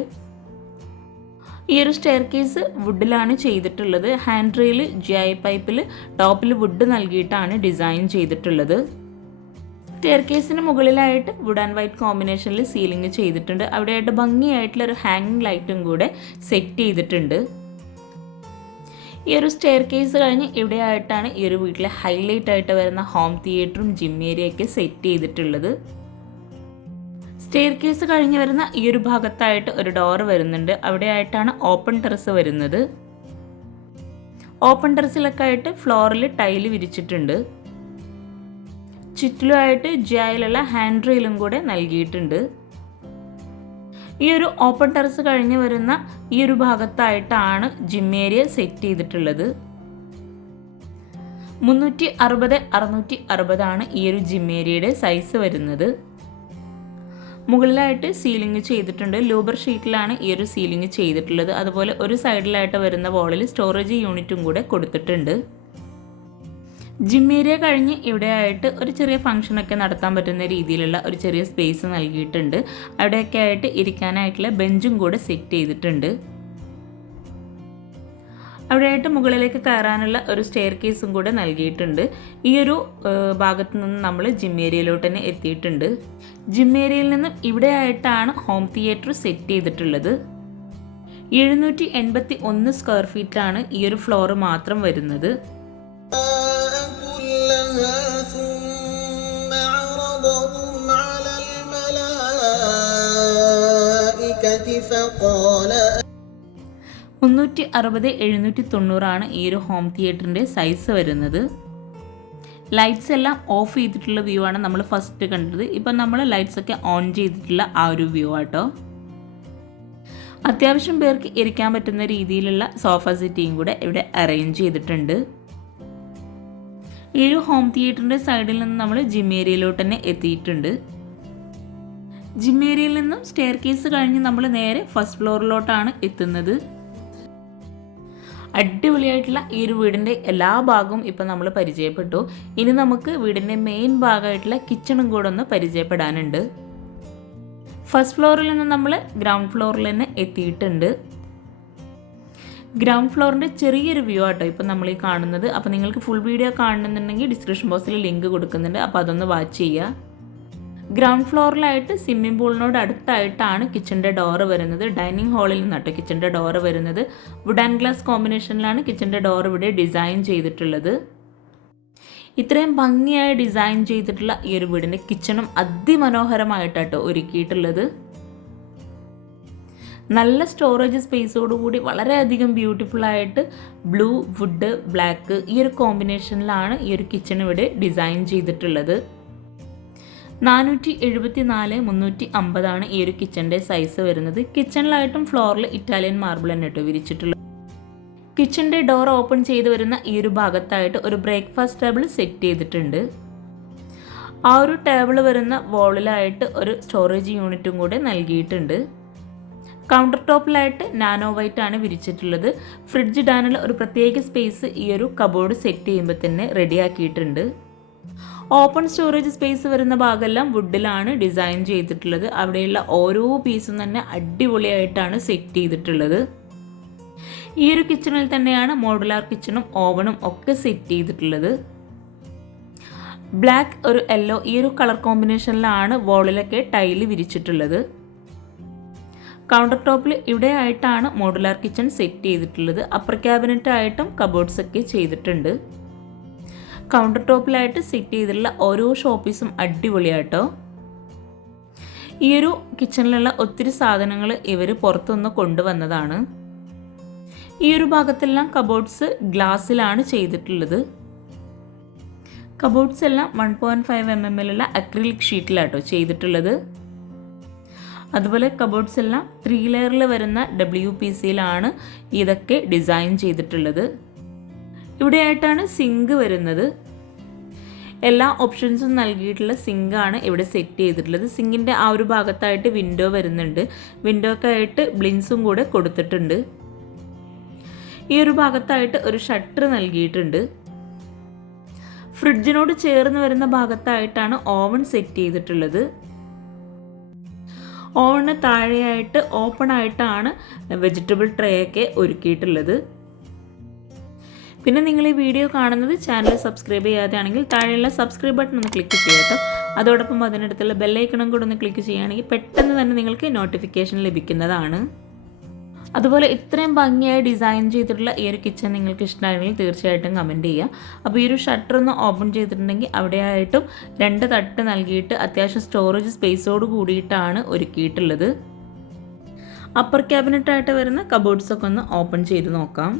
ഈ ഒരു സ്റ്റെയർ കേസ് വുഡിലാണ് ചെയ്തിട്ടുള്ളത്. ഹാൻഡ് റെയിൽ GI പൈപ്പിൽ ടോപ്പിൽ വുഡ് നൽകിയിട്ടാണ് ഡിസൈൻ ചെയ്തിട്ടുള്ളത്. സ്റ്റെയർ കേസിന് മുകളിലായിട്ട് വുഡ് ആൻഡ് വൈറ്റ് കോമ്പിനേഷനിൽ സീലിംഗ് ചെയ്തിട്ടുണ്ട്. അവിടെയായിട്ട് ഭംഗിയായിട്ടുള്ള ഒരു ഹാങ്ങിങ് ലൈറ്റും കൂടെ സെറ്റ് ചെയ്തിട്ടുണ്ട്. ഈ ഒരു സ്റ്റെയർ കേസ് കഴിഞ്ഞ് ഇവിടെയായിട്ടാണ് ഈ ഒരു വീട്ടിലെ ഹൈലൈറ്റ് ആയിട്ട് വരുന്ന ഹോം തിയേറ്ററും ജിം ഏരിയയൊക്കെ സെറ്റ് ചെയ്തിട്ടുള്ളത്. സ്റ്റെയർ കേസ് കഴിഞ്ഞ് വരുന്ന ഈ ഒരു ഭാഗത്തായിട്ട് ഒരു ഡോർ വരുന്നുണ്ട്. അവിടെയായിട്ടാണ് ഓപ്പൺ ടെറസ് വരുന്നത്. ഓപ്പൺ ടെറസിലൊക്കെ ആയിട്ട് ഫ്ലോറിൽ ടൈല് വിരിച്ചിട്ടുണ്ട്. ചുറ്റിലുമായിട്ട് GIയിലുള്ള ഹാൻഡ് റെയിലും കൂടെ നൽകിയിട്ടുണ്ട്. ഈ ഒരു ഓപ്പൺ ടെറസ് കഴിഞ്ഞ് വരുന്ന ഈ ഒരു ഭാഗത്തായിട്ടാണ് ജിം ഏരിയ സെറ്റ് ചെയ്തിട്ടുള്ളത്. 360-660 ആണ് ഈ ഒരു ജിം ഏരിയയുടെ സൈസ് വരുന്നത്. മുകളിലായിട്ട് സീലിംഗ് ചെയ്തിട്ടുണ്ട്. ലൂബർ ഷീറ്റിലാണ് ഈ ഒരു സീലിംഗ് ചെയ്തിട്ടുള്ളത്. അതുപോലെ ഒരു സൈഡിലായിട്ട് വരുന്ന വോളിൽ സ്റ്റോറേജ് യൂണിറ്റും കൂടെ കൊടുത്തിട്ടുണ്ട്. ജിം ഏരിയ കഴിഞ്ഞ് ഇവിടെയായിട്ട് ഒരു ചെറിയ ഫംഗ്ഷനൊക്കെ നടത്താൻ പറ്റുന്ന രീതിയിലുള്ള ഒരു ചെറിയ സ്പേസ് നൽകിയിട്ടുണ്ട്. അവിടെയൊക്കെ ആയിട്ട് ഇരിക്കാനായിട്ടുള്ള ബെഞ്ചും കൂടെ സെറ്റ് ചെയ്തിട്ടുണ്ട്. അവിടെയായിട്ട് മുകളിലേക്ക് കയറാനുള്ള ഒരു സ്റ്റെയർ കേസും കൂടെ നൽകിയിട്ടുണ്ട്. ഈ ഒരു ഭാഗത്ത് നിന്ന് നമ്മൾ ജിം ഏരിയയിലോട്ട് തന്നെ എത്തിയിട്ടുണ്ട്. ജിം ഏരിയയിൽ നിന്നും ഇവിടെയായിട്ടാണ് ഹോം തിയേറ്റർ സെറ്റ് ചെയ്തിട്ടുള്ളത്. 781 സ്ക്വയർ ഫീറ്റാണ് ഈ ഒരു ഫ്ലോർ മാത്രം വരുന്നത്. فقال 360-790 ഈ ഒരു ഹോം തിയേറ്ററിൻ്റെ സൈസ് വരുന്നത്. ലൈറ്റ്സ് എല്ലാം ഓഫ് ചെയ്തിട്ടുള്ള വ്യൂ ആണ് നമ്മൾ ഫസ്റ്റ് കണ്ടത്. ഇപ്പം നമ്മൾ ലൈറ്റ്സ് ഒക്കെ ഓൺ ചെയ്തിട്ടുള്ള ആ ഒരു വ്യൂ ആട്ടോ. അത്യാവശ്യം പേർക്ക് ഇരിക്കാൻ പറ്റുന്ന രീതിയിലുള്ള സോഫ സെറ്റിയും കൂടെ ഇവിടെ അറേഞ്ച് ചെയ്തിട്ടുണ്ട്. ഈ ഒരു ഹോം തിയേറ്ററിൻ്റെ സൈഡിൽ നിന്ന് നമ്മൾ ജിം ഏരിയയിലോട്ട് തന്നെ എത്തിയിട്ടുണ്ട്. ജിം ഏരിയയിൽ നിന്നും സ്റ്റെയർ കേസ് കഴിഞ്ഞ് നമ്മൾ നേരെ ഫസ്റ്റ് ഫ്ലോറിലോട്ടാണ് എത്തുന്നത്. അടിപൊളിയായിട്ടുള്ള ഈ ഒരു വീടിൻ്റെ എല്ലാ ഭാഗവും ഇപ്പം നമ്മൾ പരിചയപ്പെട്ടു. ഇനി നമുക്ക് വീടിൻ്റെ മെയിൻ ഭാഗമായിട്ടുള്ള കിച്ചണും കൂടെ ഒന്ന് പരിചയപ്പെടാനുണ്ട്. ഫസ്റ്റ് ഫ്ലോറിൽ നിന്ന് നമ്മൾ ഗ്രൗണ്ട് ഫ്ലോറിൽ തന്നെ എത്തിയിട്ടുണ്ട്. ഗ്രൗണ്ട് ഫ്ലോറിൻ്റെ ചെറിയൊരു വ്യൂ ആട്ടോ ഇപ്പം നമ്മൾ ഈ കാണുന്നത്. അപ്പോൾ നിങ്ങൾക്ക് ഫുൾ വീഡിയോ കാണുന്നുണ്ടെങ്കിൽ ഡിസ്ക്രിപ്ഷൻ ബോക്സിൽ ലിങ്ക് കൊടുക്കുന്നുണ്ട്. അപ്പോൾ അതൊന്ന് വാച്ച് ചെയ്യുക. ഗ്രൗണ്ട് ഫ്ലോറിലായിട്ട് സ്വിമ്മിംഗ് പൂളിനോട് അടുത്തായിട്ടാണ് കിച്ചൻ്റെ ഡോറ് വരുന്നത്. ഡൈനിങ് ഹാളിൽ നിന്നാട്ടോ കിച്ചൻ്റെ ഡോറ് വരുന്നത്. വുഡ് ആൻഡ് ഗ്ലാസ് കോമ്പിനേഷനിലാണ് കിച്ചൻ്റെ ഡോർ ഇവിടെ ഡിസൈൻ ചെയ്തിട്ടുള്ളത്. ഇത്രയും ഭംഗിയായി ഡിസൈൻ ചെയ്തിട്ടുള്ള ഈ ഒരു വീടിൻ്റെ കിച്ചണും അതിമനോഹരമായിട്ടാട്ടോ ഒരുക്കിയിട്ടുള്ളത്. നല്ല സ്റ്റോറേജ് സ്പേസോടുകൂടി വളരെയധികം ബ്യൂട്ടിഫുള്ളായിട്ട് ബ്ലൂ, വുഡ്, ബ്ലാക്ക് ഈ ഒരു കോമ്പിനേഷനിലാണ് ഈ ഒരു കിച്ചൺ ഇവിടെ ഡിസൈൻ ചെയ്തിട്ടുള്ളത്. 474-350 ഈ ഒരു കിച്ചൻ്റെ സൈസ് വരുന്നത്. കിച്ചണിലായിട്ടും ഫ്ലോറിൽ ഇറ്റാലിയൻ മാർബിൾ തന്നെ കേട്ടോ വിരിച്ചിട്ടുള്ളത്. കിച്ചൻ്റെ ഡോർ ഓപ്പൺ ചെയ്ത് വരുന്ന ഈ ഒരു ഭാഗത്തായിട്ട് ഒരു ബ്രേക്ക്ഫാസ്റ്റ് ടേബിൾ സെറ്റ് ചെയ്തിട്ടുണ്ട്. ആ ഒരു ടേബിൾ വരുന്ന വോളിലായിട്ട് ഒരു സ്റ്റോറേജ് യൂണിറ്റും കൂടെ നൽകിയിട്ടുണ്ട്. കൗണ്ടർ ടോപ്പിലായിട്ട് നാനോ വൈറ്റ് ആണ് വിരിച്ചിട്ടുള്ളത്. ഫ്രിഡ്ജ് ഇടാനുള്ള ഒരു പ്രത്യേക സ്പേസ് ഈ ഒരു കബോർഡ് സെറ്റ് ചെയ്യുമ്പോൾ തന്നെ റെഡിയാക്കിയിട്ടുണ്ട്. ഓപ്പൺ സ്റ്റോറേജ് സ്പേസ് വരുന്ന ഭാഗമെല്ലാം വുഡിലാണ് ഡിസൈൻ ചെയ്തിട്ടുള്ളത്. അവിടെയുള്ള ഓരോ പീസും തന്നെ അടിപൊളിയായിട്ടാണ് സെറ്റ് ചെയ്തിട്ടുള്ളത്. ഈ ഒരു കിച്ചണിൽ തന്നെയാണ് മോഡുലാർ കിച്ചണും ഓവണും ഒക്കെ സെറ്റ് ചെയ്തിട്ടുള്ളത്. ബ്ലാക്ക് ഒരു യെല്ലോ ഈ ഒരു കളർ കോമ്പിനേഷനിലാണ് വോളിലൊക്കെ ടൈല് വിരിച്ചിട്ടുള്ളത്. കൗണ്ടർ ടോപ്പിൽ ഇവിടെ ആയിട്ടാണ് മോഡുലാർ കിച്ചൺ സെറ്റ് ചെയ്തിട്ടുള്ളത്. അപ്പർ ക്യാബിനറ്റ് ആയിട്ടും കബോർഡ്സ് ഒക്കെ ചെയ്തിട്ടുണ്ട്. കൗണ്ടർ ടോപ്പിലായിട്ട് സെറ്റ് ചെയ്തിട്ടുള്ള ഓരോ ഷോപ്പീസും അടിപൊളിയാട്ടോ. ഈ ഒരു കിച്ചണിലുള്ള ഒത്തിരി സാധനങ്ങൾ ഇവർ പുറത്തുനിന്ന് കൊണ്ടുവന്നതാണ്. ഈ ഒരു ഭാഗത്തെല്ലാം കബോർഡ്സ് ഗ്ലാസ്സിലാണ് ചെയ്തിട്ടുള്ളത്. കബോർഡ്സ് എല്ലാം 1.5 mm അക്രിലിക് ഷീറ്റിലാട്ടോ ചെയ്തിട്ടുള്ളത്. അതുപോലെ കബോർഡ്സ് എല്ലാം 3 ലെയറിൽ വരുന്ന WPCയിലാണ് ഇതൊക്കെ ഡിസൈൻ ചെയ്തിട്ടുള്ളത്. ഇവിടെയായിട്ടാണ് സിങ്ക് വരുന്നത്. എല്ലാ ഓപ്ഷൻസും നൽകിയിട്ടുള്ള സിങ്കാണ് ഇവിടെ സെറ്റ് ചെയ്തിട്ടുള്ളത്. സിങ്കിൻ്റെ ആ ഒരു ഭാഗത്തായിട്ട് വിൻഡോ വരുന്നുണ്ട്. വിൻഡോക്ക് ആയിട്ട് ബ്ലിൻസും കൂടെ കൊടുത്തിട്ടുണ്ട്. ഈ ഒരു ഭാഗത്തായിട്ട് ഒരു ഷട്ടർ നൽകിയിട്ടുണ്ട്. ഫ്രിഡ്ജിനോട് ചേർന്ന് വരുന്ന ഭാഗത്തായിട്ടാണ് ഓവൻ സെറ്റ് ചെയ്തിട്ടുള്ളത്. ഓവന് താഴെയായിട്ട് ഓപ്പൺ ആയിട്ടാണ് വെജിറ്റബിൾ ട്രേ ഒക്കെ ഒരുക്കിയിട്ടുള്ളത്. പിന്നെ നിങ്ങൾ ഈ വീഡിയോ കാണുന്നത് ചാനൽ സബ്സ്ക്രൈബ് ചെയ്യാതെയാണെങ്കിൽ താഴെയുള്ള സബ്സ്ക്രൈബ് ബട്ടൺ ഒന്ന് ക്ലിക്ക് ചെയ്യട്ടോ. അതോടൊപ്പം അതിനടുത്തുള്ള ബെല്ലൈക്കണും കൂടെ ഒന്ന് ക്ലിക്ക് ചെയ്യുകയാണെങ്കിൽ പെട്ടെന്ന് തന്നെ നിങ്ങൾക്ക് നോട്ടിഫിക്കേഷൻ ലഭിക്കുന്നതാണ്. അതുപോലെ ഇത്രയും ഭംഗിയായി ഡിസൈൻ ചെയ്തിട്ടുള്ള ഈ ഒരു കിച്ചൺ നിങ്ങൾക്ക് ഇഷ്ടമായെങ്കിൽ തീർച്ചയായിട്ടും കമൻറ്റ് ചെയ്യുക. അപ്പോൾ ഈ ഒരു ഷട്ടർ ഒന്ന് ഓപ്പൺ ചെയ്തിട്ടുണ്ടെങ്കിൽ അവിടെയായിട്ടും 2 തട്ട് നൽകിയിട്ട് അത്യാവശ്യം സ്റ്റോറേജ് സ്പേസോട് കൂടിയിട്ടാണ് ഒരുക്കിയിട്ടുള്ളത്. അപ്പർ ക്യാബിനറ്റായിട്ട് വരുന്ന കബോർഡ്സൊക്കെ ഒന്ന് ഓപ്പൺ ചെയ്ത് നോക്കാം.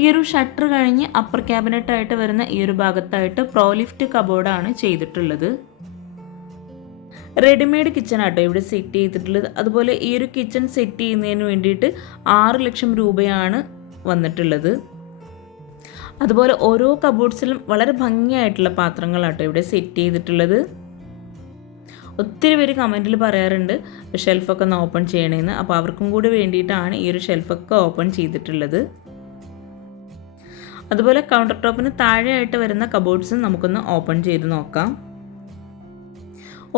ഈ ഒരു ഷട്ടർ കഴിഞ്ഞ് അപ്പർ ക്യാബിനറ്റായിട്ട് വരുന്ന ഈ ഒരു ഭാഗത്തായിട്ട് പ്രോലിഫ്റ്റ് കബോർഡാണ് ചെയ്തിട്ടുള്ളത്. റെഡിമെയ്ഡ് കിച്ചൺ ആട്ടോ ഇവിടെ സെറ്റ് ചെയ്തിട്ടുള്ളത്. അതുപോലെ ഈ ഒരു കിച്ചൺ സെറ്റ് ചെയ്യുന്നതിന് വേണ്ടിയിട്ട് 6 ലക്ഷം രൂപയാണ് വന്നിട്ടുള്ളത്. അതുപോലെ ഓരോ കബോർഡ്സിലും വളരെ ഭംഗിയായിട്ടുള്ള പാത്രങ്ങളാട്ടോ ഇവിടെ സെറ്റ് ചെയ്തിട്ടുള്ളത്. ഒത്തിരി പേര് കമൻറ്റിൽ പറയാറുണ്ട് ഷെൽഫൊക്കെ ഒന്ന് ഓപ്പൺ ചെയ്യണമെന്ന്. അപ്പോൾ അവർക്കും കൂടി വേണ്ടിയിട്ടാണ് ഈ ഒരു ഷെൽഫൊക്കെ ഓപ്പൺ ചെയ്തിട്ടുള്ളത്. അതുപോലെ കൗണ്ടർ ടോപ്പിന് താഴെയായിട്ട് വരുന്ന കബോർഡ്സും നമുക്കൊന്ന് ഓപ്പൺ ചെയ്ത് നോക്കാം.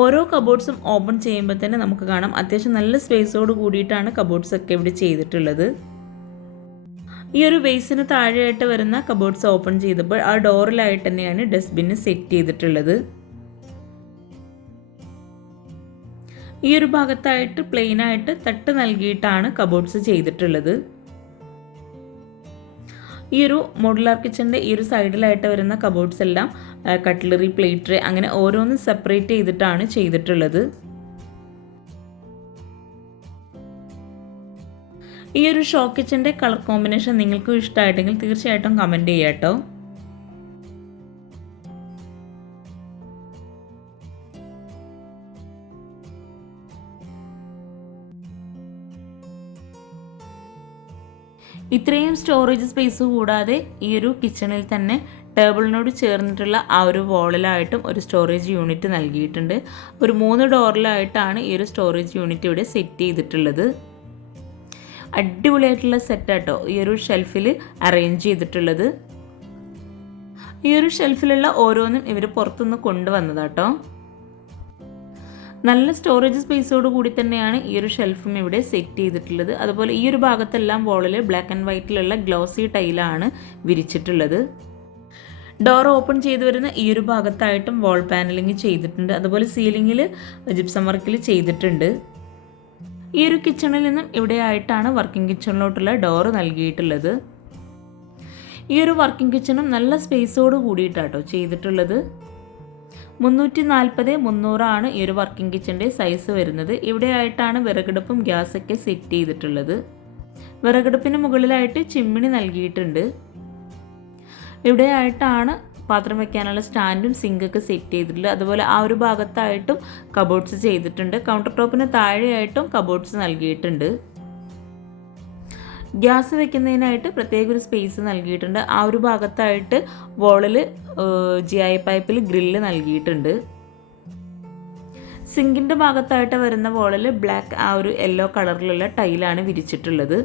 ഓരോ കബോർഡ്സും ഓപ്പൺ ചെയ്യുമ്പോൾ തന്നെ നമുക്ക് കാണാം അത്യാവശ്യം നല്ല സ്പേസോട് കൂടിയിട്ടാണ് കബോർഡ്സ് ഒക്കെ ഇവിടെ ചെയ്തിട്ടുള്ളത്. ഈ ഒരു ബേസിന് താഴെയായിട്ട് വരുന്ന കബോർഡ്സ് ഓപ്പൺ ചെയ്തപ്പോൾ ആ ഡോറിലായിട്ട് തന്നെയാണ് ഡസ്റ്റ്ബിന് സെറ്റ് ചെയ്തിട്ടുള്ളത്. ഈ ഒരു ഭാഗത്തായിട്ട് പ്ലെയിനായിട്ട് തട്ട് നൽകിയിട്ടാണ് കബോർഡ്സ് ചെയ്തിട്ടുള്ളത്. ഈ ഒരു മോഡുലാർ കിച്ചൻ്റെ ഈ ഒരു സൈഡിലായിട്ട് വരുന്ന കബോർഡ്സ് എല്ലാം കട്ട്ലറി, പ്ലേറ്റ് ട്രേ അങ്ങനെ ഓരോന്നും സെപ്പറേറ്റ് ചെയ്തിട്ടാണ് ചെയ്തിട്ടുള്ളത്. ഈ ഒരു ഷോ കിച്ചൻ്റെ കളർ കോമ്പിനേഷൻ നിങ്ങൾക്കും ഇഷ്ടമായിട്ടെങ്കിൽ തീർച്ചയായിട്ടും കമൻറ്റ് ചെയ്യാം കേട്ടോ. ഇത്രയും സ്റ്റോറേജ് സ്പേസ് കൂടാതെ ഈ ഒരു കിച്ചണിൽ തന്നെ ടേബിളിനോട് ചേർന്നിട്ടുള്ള ആ ഒരു വോളിലായിട്ടും ഒരു സ്റ്റോറേജ് യൂണിറ്റ് നൽകിയിട്ടുണ്ട്. ഒരു 3 ഡോറിലായിട്ടാണ് ഈ ഒരു സ്റ്റോറേജ് യൂണിറ്റ് ഇവിടെ സെറ്റ് ചെയ്തിട്ടുള്ളത്. അടിപൊളിയായിട്ടുള്ള സെറ്റാട്ടോ ഈ ഒരു ഷെൽഫിൽ അറേഞ്ച് ചെയ്തിട്ടുള്ളത്. ഈ ഒരു ഷെൽഫിലുള്ള ഓരോന്നും ഇവർ പുറത്തുനിന്ന് കൊണ്ടുവന്നതാട്ടോ. നല്ല സ്റ്റോറേജ് സ്പേസോട് കൂടി തന്നെയാണ് ഈ ഒരു ഷെൽഫും ഇവിടെ സെറ്റ് ചെയ്തിട്ടുള്ളത്. അതുപോലെ ഈ ഒരു ഭാഗത്തെല്ലാം വോളിൽ ബ്ലാക്ക് ആൻഡ് വൈറ്റിലുള്ള ഗ്ലോസി ടൈലാണ് വിരിച്ചിട്ടുള്ളത്. ഡോർ ഓപ്പൺ ചെയ്ത് വരുന്ന ഈ ഒരു ഭാഗത്തായിട്ടും വാൾ പാനലിങ് ചെയ്തിട്ടുണ്ട്. അതുപോലെ സീലിങ്ങിൽ ജിപ്സം വർക്കിൽ ചെയ്തിട്ടുണ്ട്. ഈ ഒരു കിച്ചണിൽ നിന്നും ഇവിടെ ആയിട്ടാണ് വർക്കിംഗ് കിച്ചണിലോട്ടുള്ള ഡോർ നൽകിയിട്ടുള്ളത്. ഈ ഒരു വർക്കിംഗ് കിച്ചണും നല്ല സ്പേസോട് കൂടിയിട്ടാട്ടോ ചെയ്തിട്ടുള്ളത്. 340x300 ഈ ഒരു വർക്കിംഗ് കിച്ചൻ്റെ സൈസ് വരുന്നത്. ഇവിടെ ആയിട്ടാണ് വിറകടുപ്പും ഗ്യാസൊക്കെ സെറ്റ് ചെയ്തിട്ടുള്ളത്. വിറകടുപ്പിന് മുകളിലായിട്ട് ചിമ്മിണി നൽകിയിട്ടുണ്ട്. ഇവിടെ ആയിട്ടാണ് പാത്രം വെക്കാനുള്ള സ്റ്റാൻഡും സിങ്കൊക്കെ സെറ്റ് ചെയ്തിട്ടുള്ളത്. അതുപോലെ ആ ഒരു ഭാഗത്തായിട്ടും കബോർഡ്സ് ചെയ്തിട്ടുണ്ട്. കൗണ്ടർ ടോപ്പിന് താഴെയായിട്ടും കബോർഡ്സ് നൽകിയിട്ടുണ്ട്. ഗ്യാസ് വെക്കുന്നതിനായിട്ട് പ്രത്യേക ഒരു സ്പേസ് നൽകിയിട്ടുണ്ട്. ആ ഒരു ഭാഗത്തായിട്ട് വോളിൽ GI പൈപ്പിൽ ഗ്രില്ല് നൽകിയിട്ടുണ്ട്. സിങ്കിൻ്റെ ഭാഗത്തായിട്ട് വരുന്ന വോളിൽ ബ്ലാക്ക് ആ ഒരു യെല്ലോ കളറിലുള്ള ടൈലാണ് വിരിച്ചിട്ടുള്ളത്.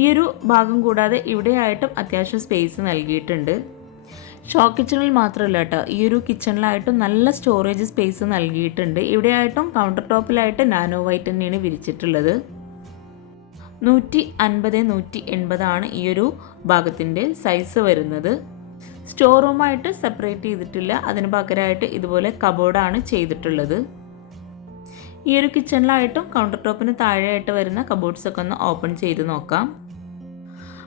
ഈ ഒരു ഭാഗം കൂടാതെ ഇവിടെയായിട്ടും അത്യാവശ്യം സ്പേസ് നൽകിയിട്ടുണ്ട്. ഷോ കിച്ചണിൽ മാത്രമല്ല കേട്ടോ, ഈ ഒരു കിച്ചണിലായിട്ടും നല്ല സ്റ്റോറേജ് സ്പേസ് നൽകിയിട്ടുണ്ട്. ഇവിടെയായിട്ടും കൗണ്ടർ ടോപ്പിലായിട്ട് നാനോ വൈറ്റ് തന്നെയാണ് വിരിച്ചിട്ടുള്ളത്. 150-180 ഈ ഒരു ഭാഗത്തിൻ്റെ സൈസ് വരുന്നത്. സ്റ്റോർ റൂമായിട്ട് സെപ്പറേറ്റ് ചെയ്തിട്ടില്ല, അതിന് പകരമായിട്ട് ഇതുപോലെ കബോർഡാണ് ചെയ്തിട്ടുള്ളത്. ഈ ഒരു കിച്ചണിലായിട്ടും കൗണ്ടർ ടോപ്പിന് താഴെയായിട്ട് വരുന്ന കബോർഡ്സൊക്കെ ഒന്ന് ഓപ്പൺ ചെയ്ത് നോക്കാം.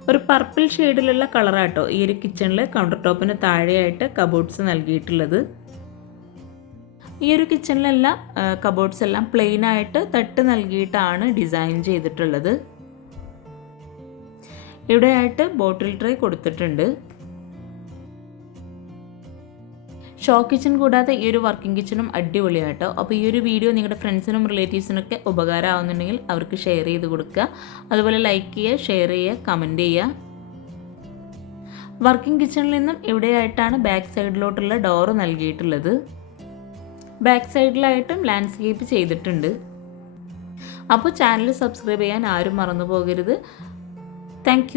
ഒരു പർപ്പിൾ ഷെയ്ഡിലുള്ള കളറാട്ടോ ഈ ഒരു കിച്ചണിൽ കൗണ്ടർ ടോപ്പിന് താഴെയായിട്ട് കബോർഡ്സ് നൽകിയിട്ടുള്ളത്. ഈ ഒരു കിച്ചണിലെല്ലാം കബോർഡ്സ് എല്ലാം പ്ലെയിൻ ആയിട്ട് തട്ട് നൽകിയിട്ടാണ് ഡിസൈൻ ചെയ്തിട്ടുള്ളത്. ഇവിടെയായിട്ട് ബോട്ടിൽ ട്രേ കൊടുത്തിട്ടുണ്ട്. ഷോ കിച്ചൺ കൂടാതെ ഈ ഒരു വർക്കിംഗ് കിച്ചണും അടിപൊളിയാട്ടോ. അപ്പോൾ ഈ ഒരു വീഡിയോ നിങ്ങളുടെ ഫ്രണ്ട്സിനും റിലേറ്റീവ്സിനൊക്കെ ഉപകാരമാവുന്നുണ്ടെങ്കിൽ അവർക്ക് ഷെയർ ചെയ്ത് കൊടുക്കുക. അതുപോലെ ലൈക്ക് ചെയ്യുക, ഷെയർ ചെയ്യുക, കമൻറ്റ് ചെയ്യുക. വർക്കിംഗ് കിച്ചണിൽ നിന്നും ഇവിടെയായിട്ടാണ് ബാക്ക് സൈഡിലോട്ടുള്ള ഡോറ് നൽകിയിട്ടുള്ളത്. ബാക്ക് സൈഡിലായിട്ടും ലാൻഡ്സ്കേപ്പ് ചെയ്തിട്ടുണ്ട്. അപ്പോൾ ചാനൽ സബ്സ്ക്രൈബ് ചെയ്യാൻ ആരും മറന്നു പോകരുത്. താങ്ക്